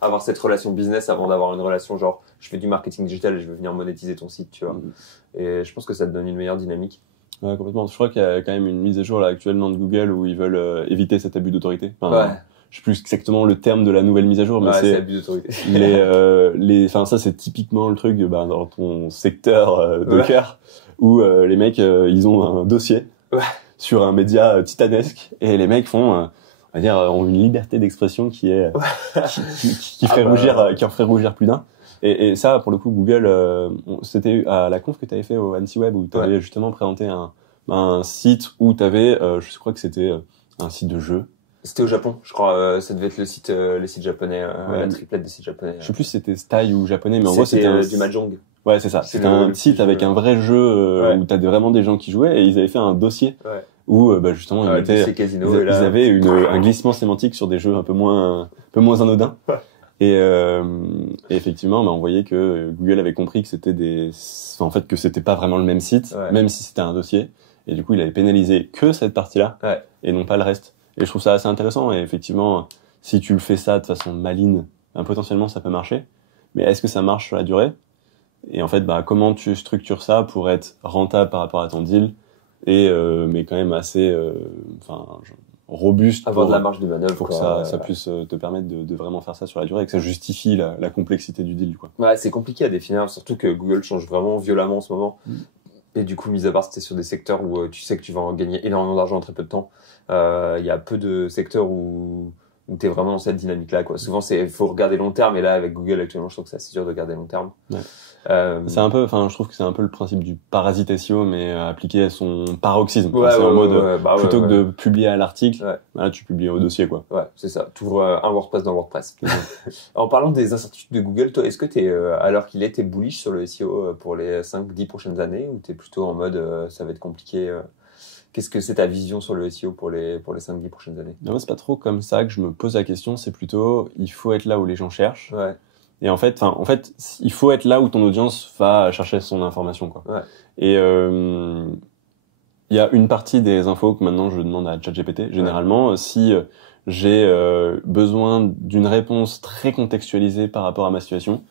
avoir cette relation business avant d'avoir une relation, je fais du marketing digital et je veux venir monétiser ton site, tu vois. Et je pense que ça te donne une meilleure dynamique. Ouais, complètement. Je crois qu'il y a quand même une mise à jour là actuellement de Google où ils veulent éviter cet abus d'autorité. Je sais plus exactement le terme de la nouvelle mise à jour, mais c'est abus d'autorité. Ça c'est typiquement le truc dans ton secteur de cœur où les mecs ils ont un dossier sur un média titanesque et les mecs font ont une liberté d'expression qui est qui ferait rougir, qui en ferait rougir plus d'un. Et ça, pour le coup, Google, c'était à la conf que tu avais fait au Annecy Web où tu avais justement présenté un site où tu avais, je crois que c'était un site de jeu. C'était au Japon, je crois. Ça devait être les sites japonais, la triplette des sites japonais. Je sais plus si c'était Style ou japonais, mais en gros c'était du mahjong. Ouais, c'est ça. C'était un site avec un vrai jeu où t'as vraiment des gens qui jouaient et ils avaient fait un dossier où justement ils avaient un glissement sémantique sur des jeux un peu moins anodins. Et effectivement, on voyait que Google avait compris que c'était que c'était pas vraiment le même site, même si c'était un dossier. Et du coup, il avait pénalisé que cette partie-là et non pas le reste. Et je trouve ça assez intéressant. Et effectivement, si tu le fais ça de façon maligne, potentiellement ça peut marcher. Mais est-ce que ça marche sur la durée? Et en fait, comment tu structures ça pour être rentable par rapport à ton deal et mais quand même assez robuste, avoir de la marge de manœuvre pour que ça puisse te permettre de vraiment faire ça sur la durée et que ça justifie la complexité du deal, quoi. Ouais, c'est compliqué à définir, surtout que Google change vraiment violemment en ce moment. Et du coup, mis à part c'était sur des secteurs où tu sais que tu vas en gagner énormément d'argent en très peu de temps, il y a peu de secteurs où Ou t'es vraiment dans cette dynamique-là, quoi. Souvent, faut regarder long terme, et là, avec Google, actuellement, je trouve que c'est assez dur de regarder long terme. Ouais. C'est un peu, je trouve que c'est un peu le principe du parasite SEO, mais appliqué à son paroxysme. C'est en mode, plutôt que de publier à l'article, là, tu publies au dossier, quoi. Ouais, c'est ça. T'ouvres un WordPress dans WordPress. En parlant des incertitudes de Google, toi, est-ce que alors qu'il est, t'es bullish sur le SEO pour les 5-10 prochaines années, ou t'es plutôt en mode, ça va être compliqué? Qu'est-ce que c'est ta vision sur le SEO pour les 5-10 prochaines années? Non, c'est pas trop comme ça que je me pose la question, c'est plutôt, il faut être là où les gens cherchent. Ouais. Et en fait, il faut être là où ton audience va chercher son information, quoi. Ouais. Et il y a une partie des infos que maintenant je demande à ChatGPT. Généralement, si j'ai besoin d'une réponse très contextualisée par rapport à ma situation,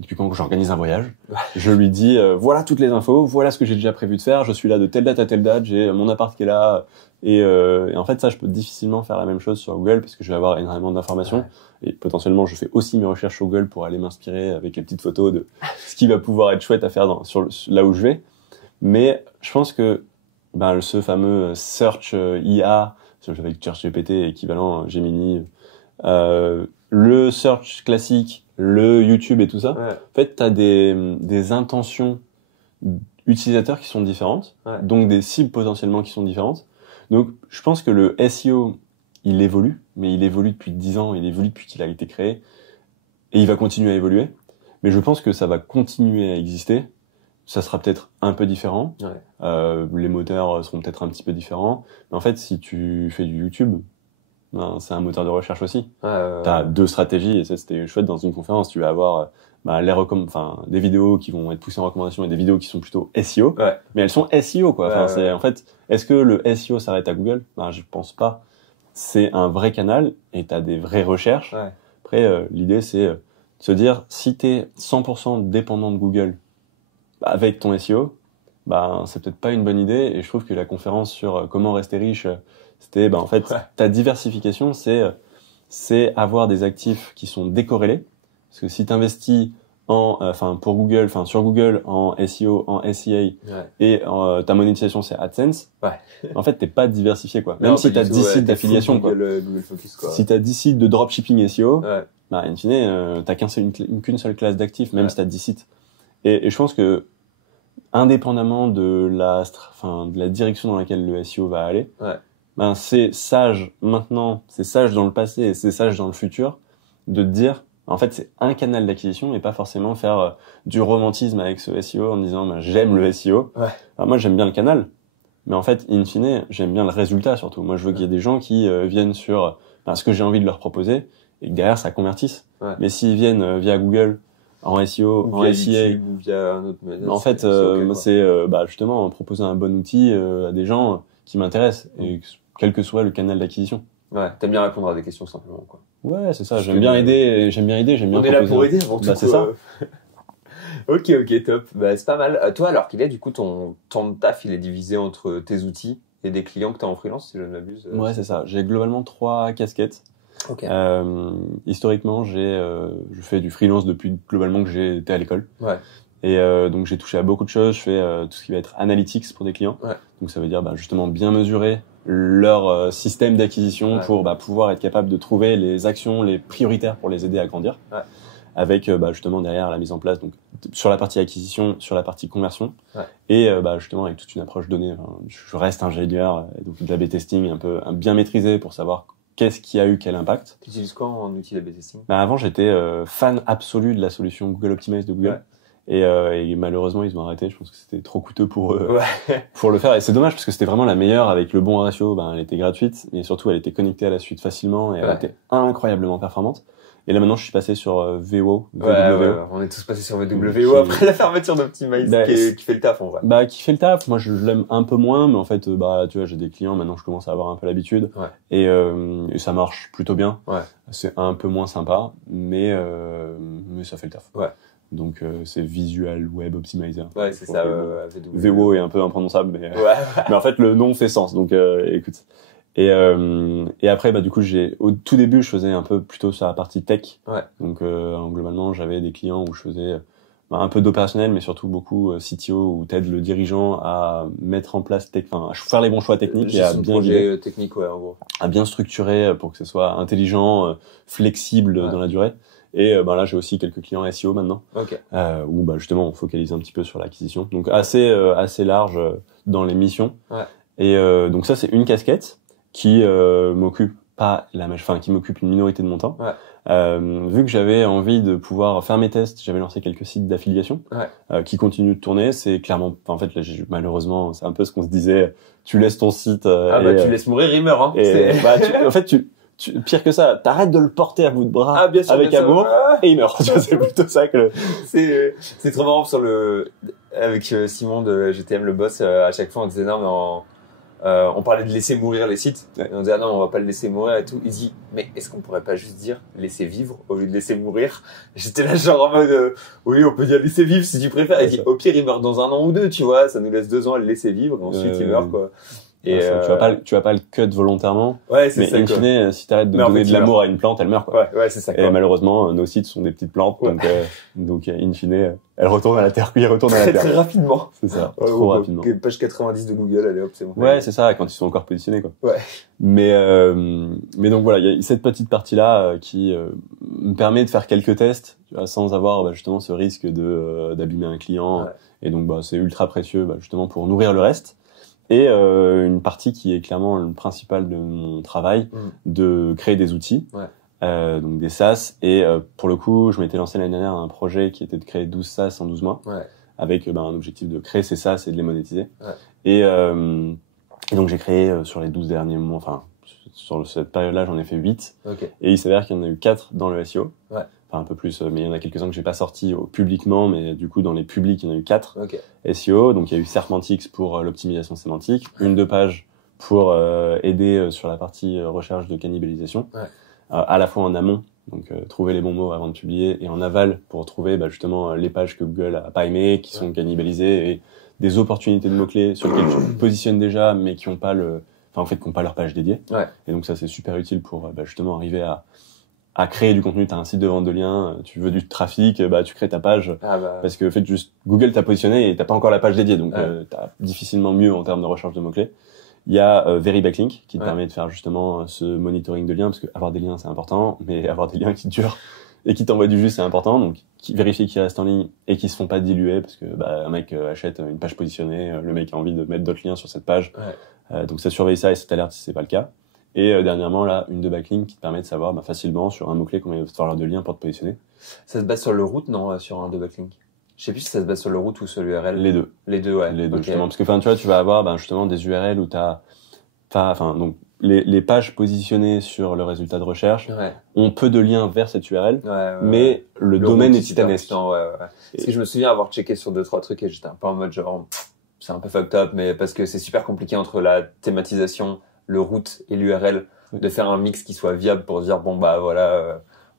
depuis quand j'organise un voyage, je lui dis voilà toutes les infos, voilà ce que j'ai déjà prévu de faire, je suis là de telle date à telle date, j'ai mon appart qui est là, et en fait ça je peux difficilement faire la même chose sur Google parce que je vais avoir énormément d'informations et potentiellement je fais aussi mes recherches sur Google pour aller m'inspirer avec les petites photos de ce qui va pouvoir être chouette à faire là où je vais. Mais je pense que ce fameux search IA avec ChatGPT équivalent Gemini, le search classique, le YouTube et tout ça, en fait, t'as des intentions utilisateurs qui sont différentes, donc des cibles potentiellement qui sont différentes. Donc, je pense que le SEO, il évolue, mais il évolue depuis 10 ans, il évolue depuis qu'il a été créé, et il va continuer à évoluer. Mais je pense que ça va continuer à exister. Ça sera peut-être un peu différent. Les moteurs seront peut-être un petit peu différents. Mais en fait, si tu fais du YouTube, c'est un moteur de recherche aussi. T'as deux stratégies, et ça, c'était chouette dans une conférence. Tu vas avoir des vidéos qui vont être poussées en recommandation et des vidéos qui sont plutôt SEO. Mais elles sont SEO, quoi. En fait, est-ce que le SEO s'arrête à Google? Je pense pas. C'est un vrai canal et t'as des vraies recherches. Après, l'idée, c'est de se dire, si t'es 100% dépendant de Google avec ton SEO, c'est peut-être pas une bonne idée. Et je trouve que la conférence sur comment rester riche, c'était, en fait, ta diversification, c'est avoir des actifs qui sont décorrélés. Parce que si t'investis pour Google, sur Google, en SEO, en SEA, et ta monétisation, c'est AdSense, en fait, t'es pas diversifié, quoi. Même si t'as 10 sites d'affiliation, quoi. Google Focus, quoi. Si t'as 10 sites de dropshipping SEO, in fine, t'as qu'une seule classe d'actifs, même si t'as 10 sites. Et je pense que, indépendamment de la direction dans laquelle le SEO va aller, c'est sage maintenant, c'est sage dans le passé et c'est sage dans le futur de te dire, en fait, c'est un canal d'acquisition et pas forcément faire du romantisme avec ce SEO en disant, j'aime le SEO. Moi, j'aime bien le canal, mais en fait, in fine, j'aime bien le résultat surtout. Moi, je veux qu'il y ait des gens qui viennent sur ce que j'ai envie de leur proposer et que derrière, ça convertisse. Mais s'ils viennent via Google, en SEO, en SEA, ou via un autre média, en fait, c'est justement proposer un bon outil à des gens qui m'intéressent, et quel que soit le canal d'acquisition. T'aimes bien répondre à des questions simplement, quoi. Ouais, c'est ça. J'aime bien aider. On est là pour aider avant tout. C'est ça. Ok, top. C'est pas mal. Toi, alors qu'il est, du coup, ton temps de taf, il est divisé entre tes outils et des clients que t'as en freelance, si je ne m'abuse. Ouais, c'est ça. J'ai globalement 3 casquettes. Historiquement, je fais du freelance depuis globalement que j'ai été à l'école. Et donc j'ai touché à beaucoup de choses. Je fais tout ce qui va être analytics pour des clients. Donc ça veut dire justement bien mesurer leur système d'acquisition pour pouvoir être capable de trouver les actions les prioritaires pour les aider à grandir. Avec justement derrière la mise en place, donc sur la partie acquisition, sur la partie conversion, et justement avec toute une approche donnée. Je reste ingénieur, donc de l'A/B testing un peu bien maîtrisé pour savoir qu'est-ce qui a eu quel impact. Tu utilises quoi en outil d'A/B testing? Avant, j'étais fan absolu de la solution Google Optimize de Google. Et malheureusement, ils ont arrêté. Je pense que c'était trop coûteux pour eux, pour le faire. Et c'est dommage parce que c'était vraiment la meilleure avec le bon ratio. Elle était gratuite, mais surtout, elle était connectée à la suite facilement et elle était incroyablement performante. Et là, maintenant, je suis passé sur VWO. On est tous passés sur VWO après la fermeture d'Optimize qui fait le taf, en vrai. Qui fait le taf. Moi, je l'aime un peu moins, mais en fait, tu vois, j'ai des clients. Maintenant, je commence à avoir un peu l'habitude. Et ça marche plutôt bien. C'est un peu moins sympa, mais ça fait le taf. Donc, c'est Visual Web Optimizer. C'est ça, VWO est un peu imprononçable, mais, mais en fait, le nom fait sens. Donc, écoute. Et après, du coup, au tout début, je faisais un peu plutôt sur la partie tech. Donc, globalement, j'avais des clients où je faisais un peu d'opérationnel, mais surtout beaucoup CTO, où t'aides le dirigeant à mettre en place, à faire les bons choix techniques et à bien projet technique, ouais, en gros. À bien structurer pour que ce soit intelligent, flexible dans la durée. Et là, j'ai aussi quelques clients SEO maintenant, où justement on focalise un petit peu sur l'acquisition. Donc assez large dans les missions. Ouais. Et donc ça, c'est une casquette qui m'occupe qui m'occupe une minorité de mon temps. Ouais. Vu que j'avais envie de pouvoir faire mes tests, j'avais lancé quelques sites d'affiliation qui continuent de tourner. C'est clairement, en fait, là, malheureusement, c'est un peu ce qu'on se disait. Tu laisses ton site. Tu laisses mourir, il meurt. Hein. En fait, pire que ça, t'arrêtes de le porter à bout de bras avec bien amour et il meurt. C'est plutôt ça que. C'est trop marrant avec Simon de GTM le boss. À chaque fois, on disait non mais on parlait de laisser mourir les sites. Et on disait non, on va pas le laisser mourir et tout. Il dit mais est-ce qu'on pourrait pas juste dire laisser vivre au lieu de laisser mourir? J'étais là genre en mode oui, on peut dire laisser vivre si tu préfères. Il dit au pire il meurt dans 1 an ou 2, tu vois, ça nous laisse 2 ans à le laisser vivre. Ensuite il meurt quoi. Et tu vas pas le cut volontalement. Ouais, c'est mais ça. Mais in fine, si t'arrêtes de donner de l'amour à une plante, elle meurt, quoi. Ouais, c'est ça. Et malheureusement, nos sites sont des petites plantes, donc in fine, elles retournent à la terre, puis elles retournent à la terre. Très rapidement. C'est ça. Trop rapidement. Page 90 de Google, allez hop, c'est bon. Ouais, c'est ça, quand ils sont encore positionnés, quoi. Ouais. Mais donc voilà, il y a cette petite partie-là qui me permet de faire quelques tests, tu vois, sans avoir justement ce risque d'abîmer un client. Ouais. Et donc c'est ultra précieux, justement pour nourrir le reste. Et une partie qui est clairement le principal de mon travail, de créer des outils, donc des SaaS. Et pour le coup, je m'étais lancé l'année dernière un projet qui était de créer 12 SaaS en 12 mois, avec un objectif de créer ces SaaS et de les monétiser. Et donc j'ai créé sur les 12 derniers mois, enfin sur cette période-là, j'en ai fait 8. Et il s'avère qu'il y en a eu 4 dans le SEO. Enfin un peu plus, mais il y en a quelques-uns que j'ai pas sortis publiquement, mais du coup dans les publics il y en a eu 4 SEO. Donc il y a eu Serpentix pour l'optimisation sémantique, une de page pour aider sur la partie recherche de cannibalisation, à la fois en amont, donc trouver les bons mots avant de publier, et en aval pour trouver justement les pages que Google a pas aimées, qui sont cannibalisées, et des opportunités de mots-clés sur lesquelles tu positionnes déjà, mais qui ont pas qui ont pas leur page dédiée. Et donc ça c'est super utile pour justement arriver à créer du contenu. T'as un site de vente de liens, tu veux du trafic, tu crées ta page, parce que en fait juste Google t'a positionné et t'as pas encore la page dédiée, donc t'as difficilement mieux en termes de recherche de mots-clés. Il y a Very Backlink qui te permet de faire justement ce monitoring de liens, parce que avoir des liens c'est important, mais avoir des liens qui durent et qui t'envoient du jus c'est important, donc vérifier qu'ils restent en ligne et qu'ils se font pas diluer, parce que un mec achète une page positionnée, le mec a envie de mettre d'autres liens sur cette page, donc ça surveille ça et ça t'alerte si c'est pas le cas. Et dernièrement, là, une de backlink qui te permet de savoir facilement sur un mot-clé combien il va te falloir de liens pour te positionner. Ça se base sur le route, non, sur un de backlink? Je sais plus si ça se base sur le route ou sur l'URL. Les deux. Les deux, ouais. Les deux, justement. Parce que, tu vois, tu vas avoir justement des URL où donc les pages positionnées sur le résultat de recherche ont peu de liens vers cette URL, mais le domaine est titanesque. Parce que je me souviens avoir checké sur 2-3 trucs et j'étais un peu en mode genre, c'est un peu fucked up, mais parce que c'est super compliqué entre la thématisation, le route et l'URL, de faire un mix qui soit viable pour dire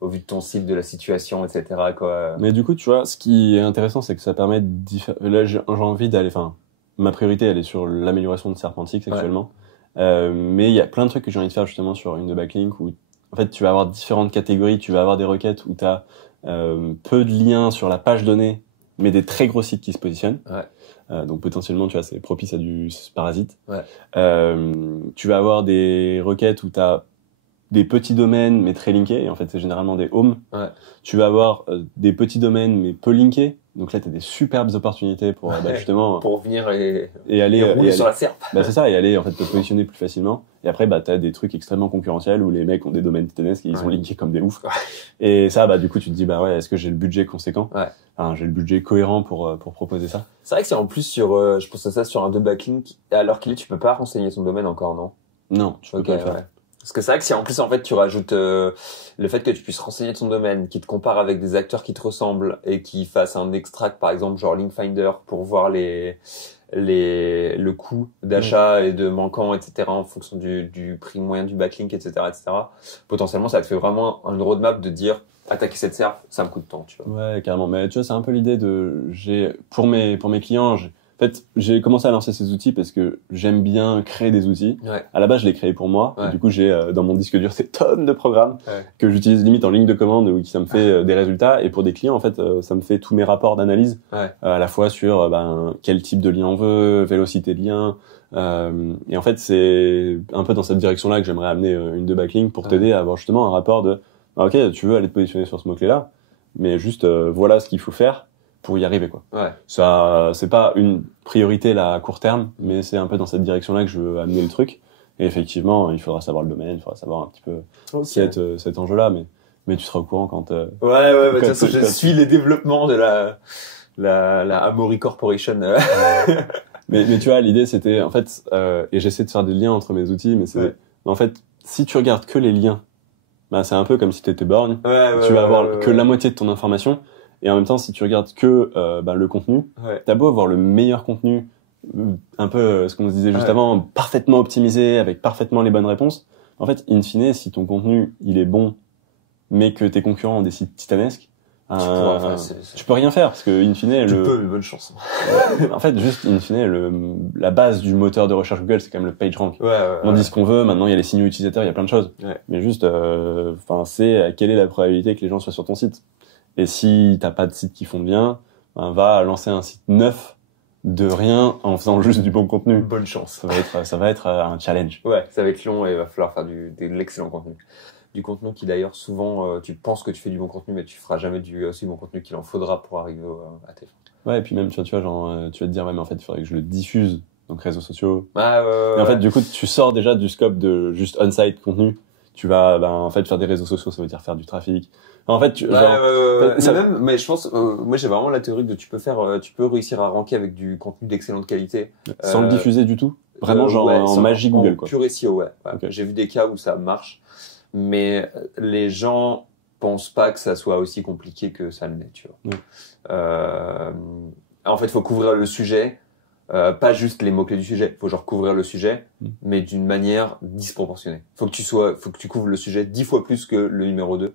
au vu de ton site, de la situation, etc. quoi. Mais du coup, tu vois, ce qui est intéressant, c'est que ça permet là, j'ai envie d'aller, ma priorité, elle est sur l'amélioration de Serpentix actuellement. Mais il y a plein de trucs que j'ai envie de faire justement sur une de backlink où, en fait, tu vas avoir différentes catégories, tu vas avoir des requêtes où tu as peu de liens sur la page donnée, mais des très gros sites qui se positionnent. Donc potentiellement, tu vois, c'est propice à du parasite. Tu vas avoir des requêtes où tu as des petits domaines mais très linkés, et en fait c'est généralement des homes. Tu vas avoir des petits domaines mais peu linkés, donc là tu as des superbes opportunités pour justement pour venir et aller rouler sur la serpe. C'est ça, et aller en fait te positionner plus facilement. Et après tu as des trucs extrêmement concurrentiels où les mecs ont des domaines titanesques et ils sont linkés comme des oufs. Et ça du coup tu te dis est-ce que j'ai le budget conséquent? J'ai le budget cohérent pour proposer ça. C'est vrai que c'est en plus je pense à ça sur un de backlink, alors qu'il tu peux pas renseigner son domaine encore, non? Non, tu peux pas le faire. Parce que c'est vrai que si en plus en fait tu rajoutes le fait que tu puisses renseigner ton domaine, qui te compare avec des acteurs qui te ressemblent et qui fassent un extract par exemple genre Link Finder pour voir le coût d'achat et de manquant, etc. en fonction du prix moyen du backlink, etc., etc. Potentiellement ça te fait vraiment une roadmap de dire attaquer cette serpe, ça me coûte tant, tu vois. Ouais, carrément. Mais tu vois, c'est un peu l'idée pour mes clients, En fait, j'ai commencé à lancer ces outils parce que j'aime bien créer des outils. Ouais. À la base, je l'ai créé pour moi. Ouais. Et du coup, j'ai dans mon disque dur ces tonnes de programmes que j'utilise limite en ligne de commande où ça me fait des résultats. Et pour des clients, en fait, ça me fait tous mes rapports d'analyse à la fois sur quel type de lien on veut, vélocité de lien. Et en fait, c'est un peu dans cette direction-là que j'aimerais amener une de backlink pour t'aider à avoir justement un rapport de ok, tu veux aller te positionner sur ce mot-clé-là, mais juste voilà ce qu'il faut faire pour y arriver, quoi. Ouais. Ça, c'est pas une priorité là à court terme, mais c'est un peu dans cette direction-là que je veux amener le truc. Et effectivement, il faudra savoir le domaine, il faudra savoir un petit peu cet enjeu-là, mais tu seras au courant quand. Ouais, de toute façon, je suis les développements de la Amory Corporation. mais tu vois, l'idée c'était en fait, et j'essaie de faire des liens entre mes outils, mais c'est en fait, si tu regardes que les liens, c'est un peu comme si t'étais borgne. Tu vas avoir que la moitié de ton information. Et en même temps, si tu regardes que le contenu, t'as beau avoir le meilleur contenu, un peu ce qu'on se disait juste avant, parfaitement optimisé, avec parfaitement les bonnes réponses. En fait, in fine, si ton contenu il est bon, mais que tes concurrents ont des sites titanesques, tu peux rien faire parce que in fine, bonne chance. En fait, juste in fine, la base du moteur de recherche Google, c'est quand même le PageRank. On dit ce qu'on veut. Maintenant, il y a les signaux utilisateurs, il y a plein de choses. Mais juste, c'est quelle est la probabilité que les gens soient sur ton site. Et si t'as pas de site qui font bien, va lancer un site neuf de rien en faisant juste du bon contenu. Bonne chance. Ça va être un challenge. Ouais, ça va être long et il va falloir faire de l'excellent contenu. Du contenu qui d'ailleurs souvent, tu penses que tu fais du bon contenu, mais tu feras jamais aussi bon contenu qu'il en faudra pour arriver à tes fins. Ouais, et puis même, tu vois, genre, tu vas te dire, mais en fait, il faudrait que je le diffuse, donc réseaux sociaux. Et en fait, du coup, tu sors déjà du scope de juste on-site contenu. Tu vas, en fait, faire des réseaux sociaux, ça veut dire faire du trafic. En fait, mais je pense, moi j'ai vraiment la théorie de tu peux réussir à ranker avec du contenu d'excellente qualité. Sans le diffuser du tout? Vraiment, en magie Google, quoi. Pur SEO, Okay. J'ai vu des cas où ça marche, mais les gens pensent pas que ça soit aussi compliqué que ça l'est, tu vois. En fait, faut couvrir le sujet, pas juste les mots-clés du sujet. Faut genre couvrir le sujet, mais d'une manière disproportionnée. Faut que tu couvres le sujet 10 fois plus que le numéro 2.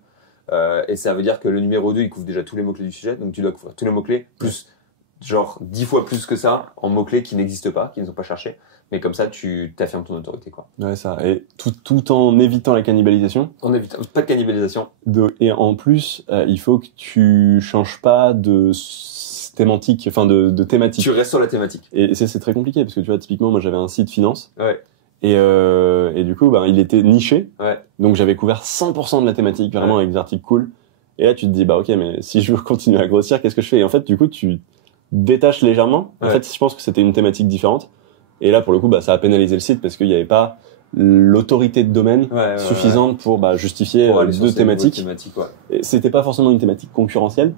Et ça veut dire que le numéro 2, il couvre déjà tous les mots-clés du sujet, donc tu dois couvrir tous les mots-clés, plus genre 10 fois plus que ça en mots-clés qui n'existent pas, qui ne sont pas cherchés. Mais comme ça, tu t'affirmes ton autorité, quoi. Ouais, ça. Et tout en évitant la cannibalisation. Pas de cannibalisation. Et en plus, il faut que tu changes pas de thématique, de thématique. Tu restes sur la thématique. Et c'est très compliqué, parce que tu vois, typiquement, moi j'avais un site finance. Ouais. Et du coup, il était niché. Ouais. Donc j'avais couvert 100% de la thématique, vraiment avec des articles cool. Et là, tu te dis, ok, mais si je veux continuer à grossir, qu'est-ce que je fais? Et en fait, du coup, tu détaches légèrement. En fait, je pense que c'était une thématique différente. Et là, pour le coup, ça a pénalisé le site parce qu'il n'y avait pas l'autorité de domaine suffisante pour justifier deux thématiques. Et c'était pas forcément une thématique concurrentielle,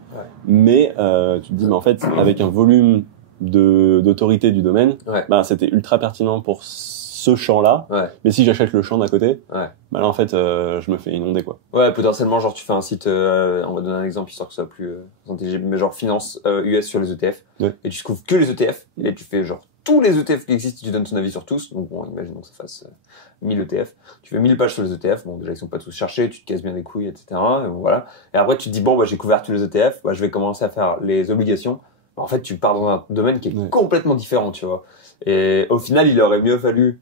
mais tu te dis, mais en fait, avec un volume d'autorité du domaine, c'était ultra pertinent pour ce champ-là. Mais si j'achète le champ d'à côté, là en fait, je me fais inonder, quoi. Ouais, potentiellement, genre tu fais un site, on va donner un exemple histoire que ça soit plus intelligible, mais genre finance US sur les ETF, et tu couvres que les ETF, et tu fais genre tous les ETF qui existent, tu donnes ton avis sur tous. Donc bon, imaginons que ça fasse 1000 ETF. Tu fais 1000 pages sur les ETF. Bon, déjà, ils sont pas tous cherchés, tu te casses bien les couilles, etc. Et bon, voilà. Et après, tu te dis, bon, j'ai couvert tous les ETF, je vais commencer à faire les obligations. En fait, tu pars dans un domaine qui est complètement différent, tu vois. Et au final, il aurait mieux fallu,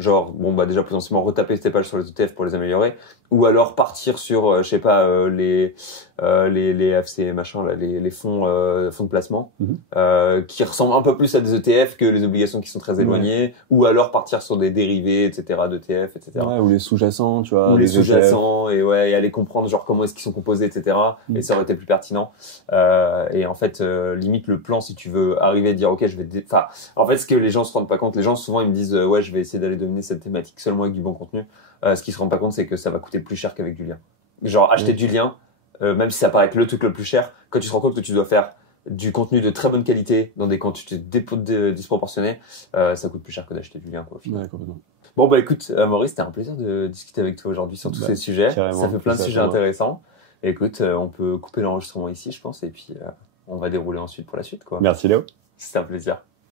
genre, déjà, potentiellement retaper tes pages sur les ETF pour les améliorer. Ou alors partir sur, je sais pas, les FC machin, là, les fonds de placement, qui ressemblent un peu plus à des ETF que les obligations qui sont très éloignées. Ou alors partir sur des dérivés, etc., d'ETF, etc. Ouais, ou les sous-jacents, tu vois. Ou les sous-jacents, et aller comprendre, genre, comment est-ce qu'ils sont composés, etc. Et ça aurait été plus pertinent. Et en fait, limite, le plan, si tu veux arriver à dire, ok, en fait, ce que les gens se rendent pas compte, les gens, souvent, ils me disent, je vais essayer d'aller dominer cette thématique seulement avec du bon contenu. Ce qu'ils se rendent pas compte, c'est que ça va coûter plus cher qu'avec du lien. Genre, acheter du lien, même si ça paraît être le truc le plus cher, quand tu te rends compte que tu dois faire du contenu de très bonne qualité dans des quantités disproportionnées, ça coûte plus cher que d'acheter du lien, quoi, au final. Ouais, complètement. Bon, écoute, Maurice, c'était un plaisir de discuter avec toi aujourd'hui sur tous ces sujets. Ça fait plein de sujets intéressants. Et écoute, on peut couper l'enregistrement ici, je pense, et puis on va dérouler ensuite pour la suite, quoi. Merci, Léo. C'était un plaisir.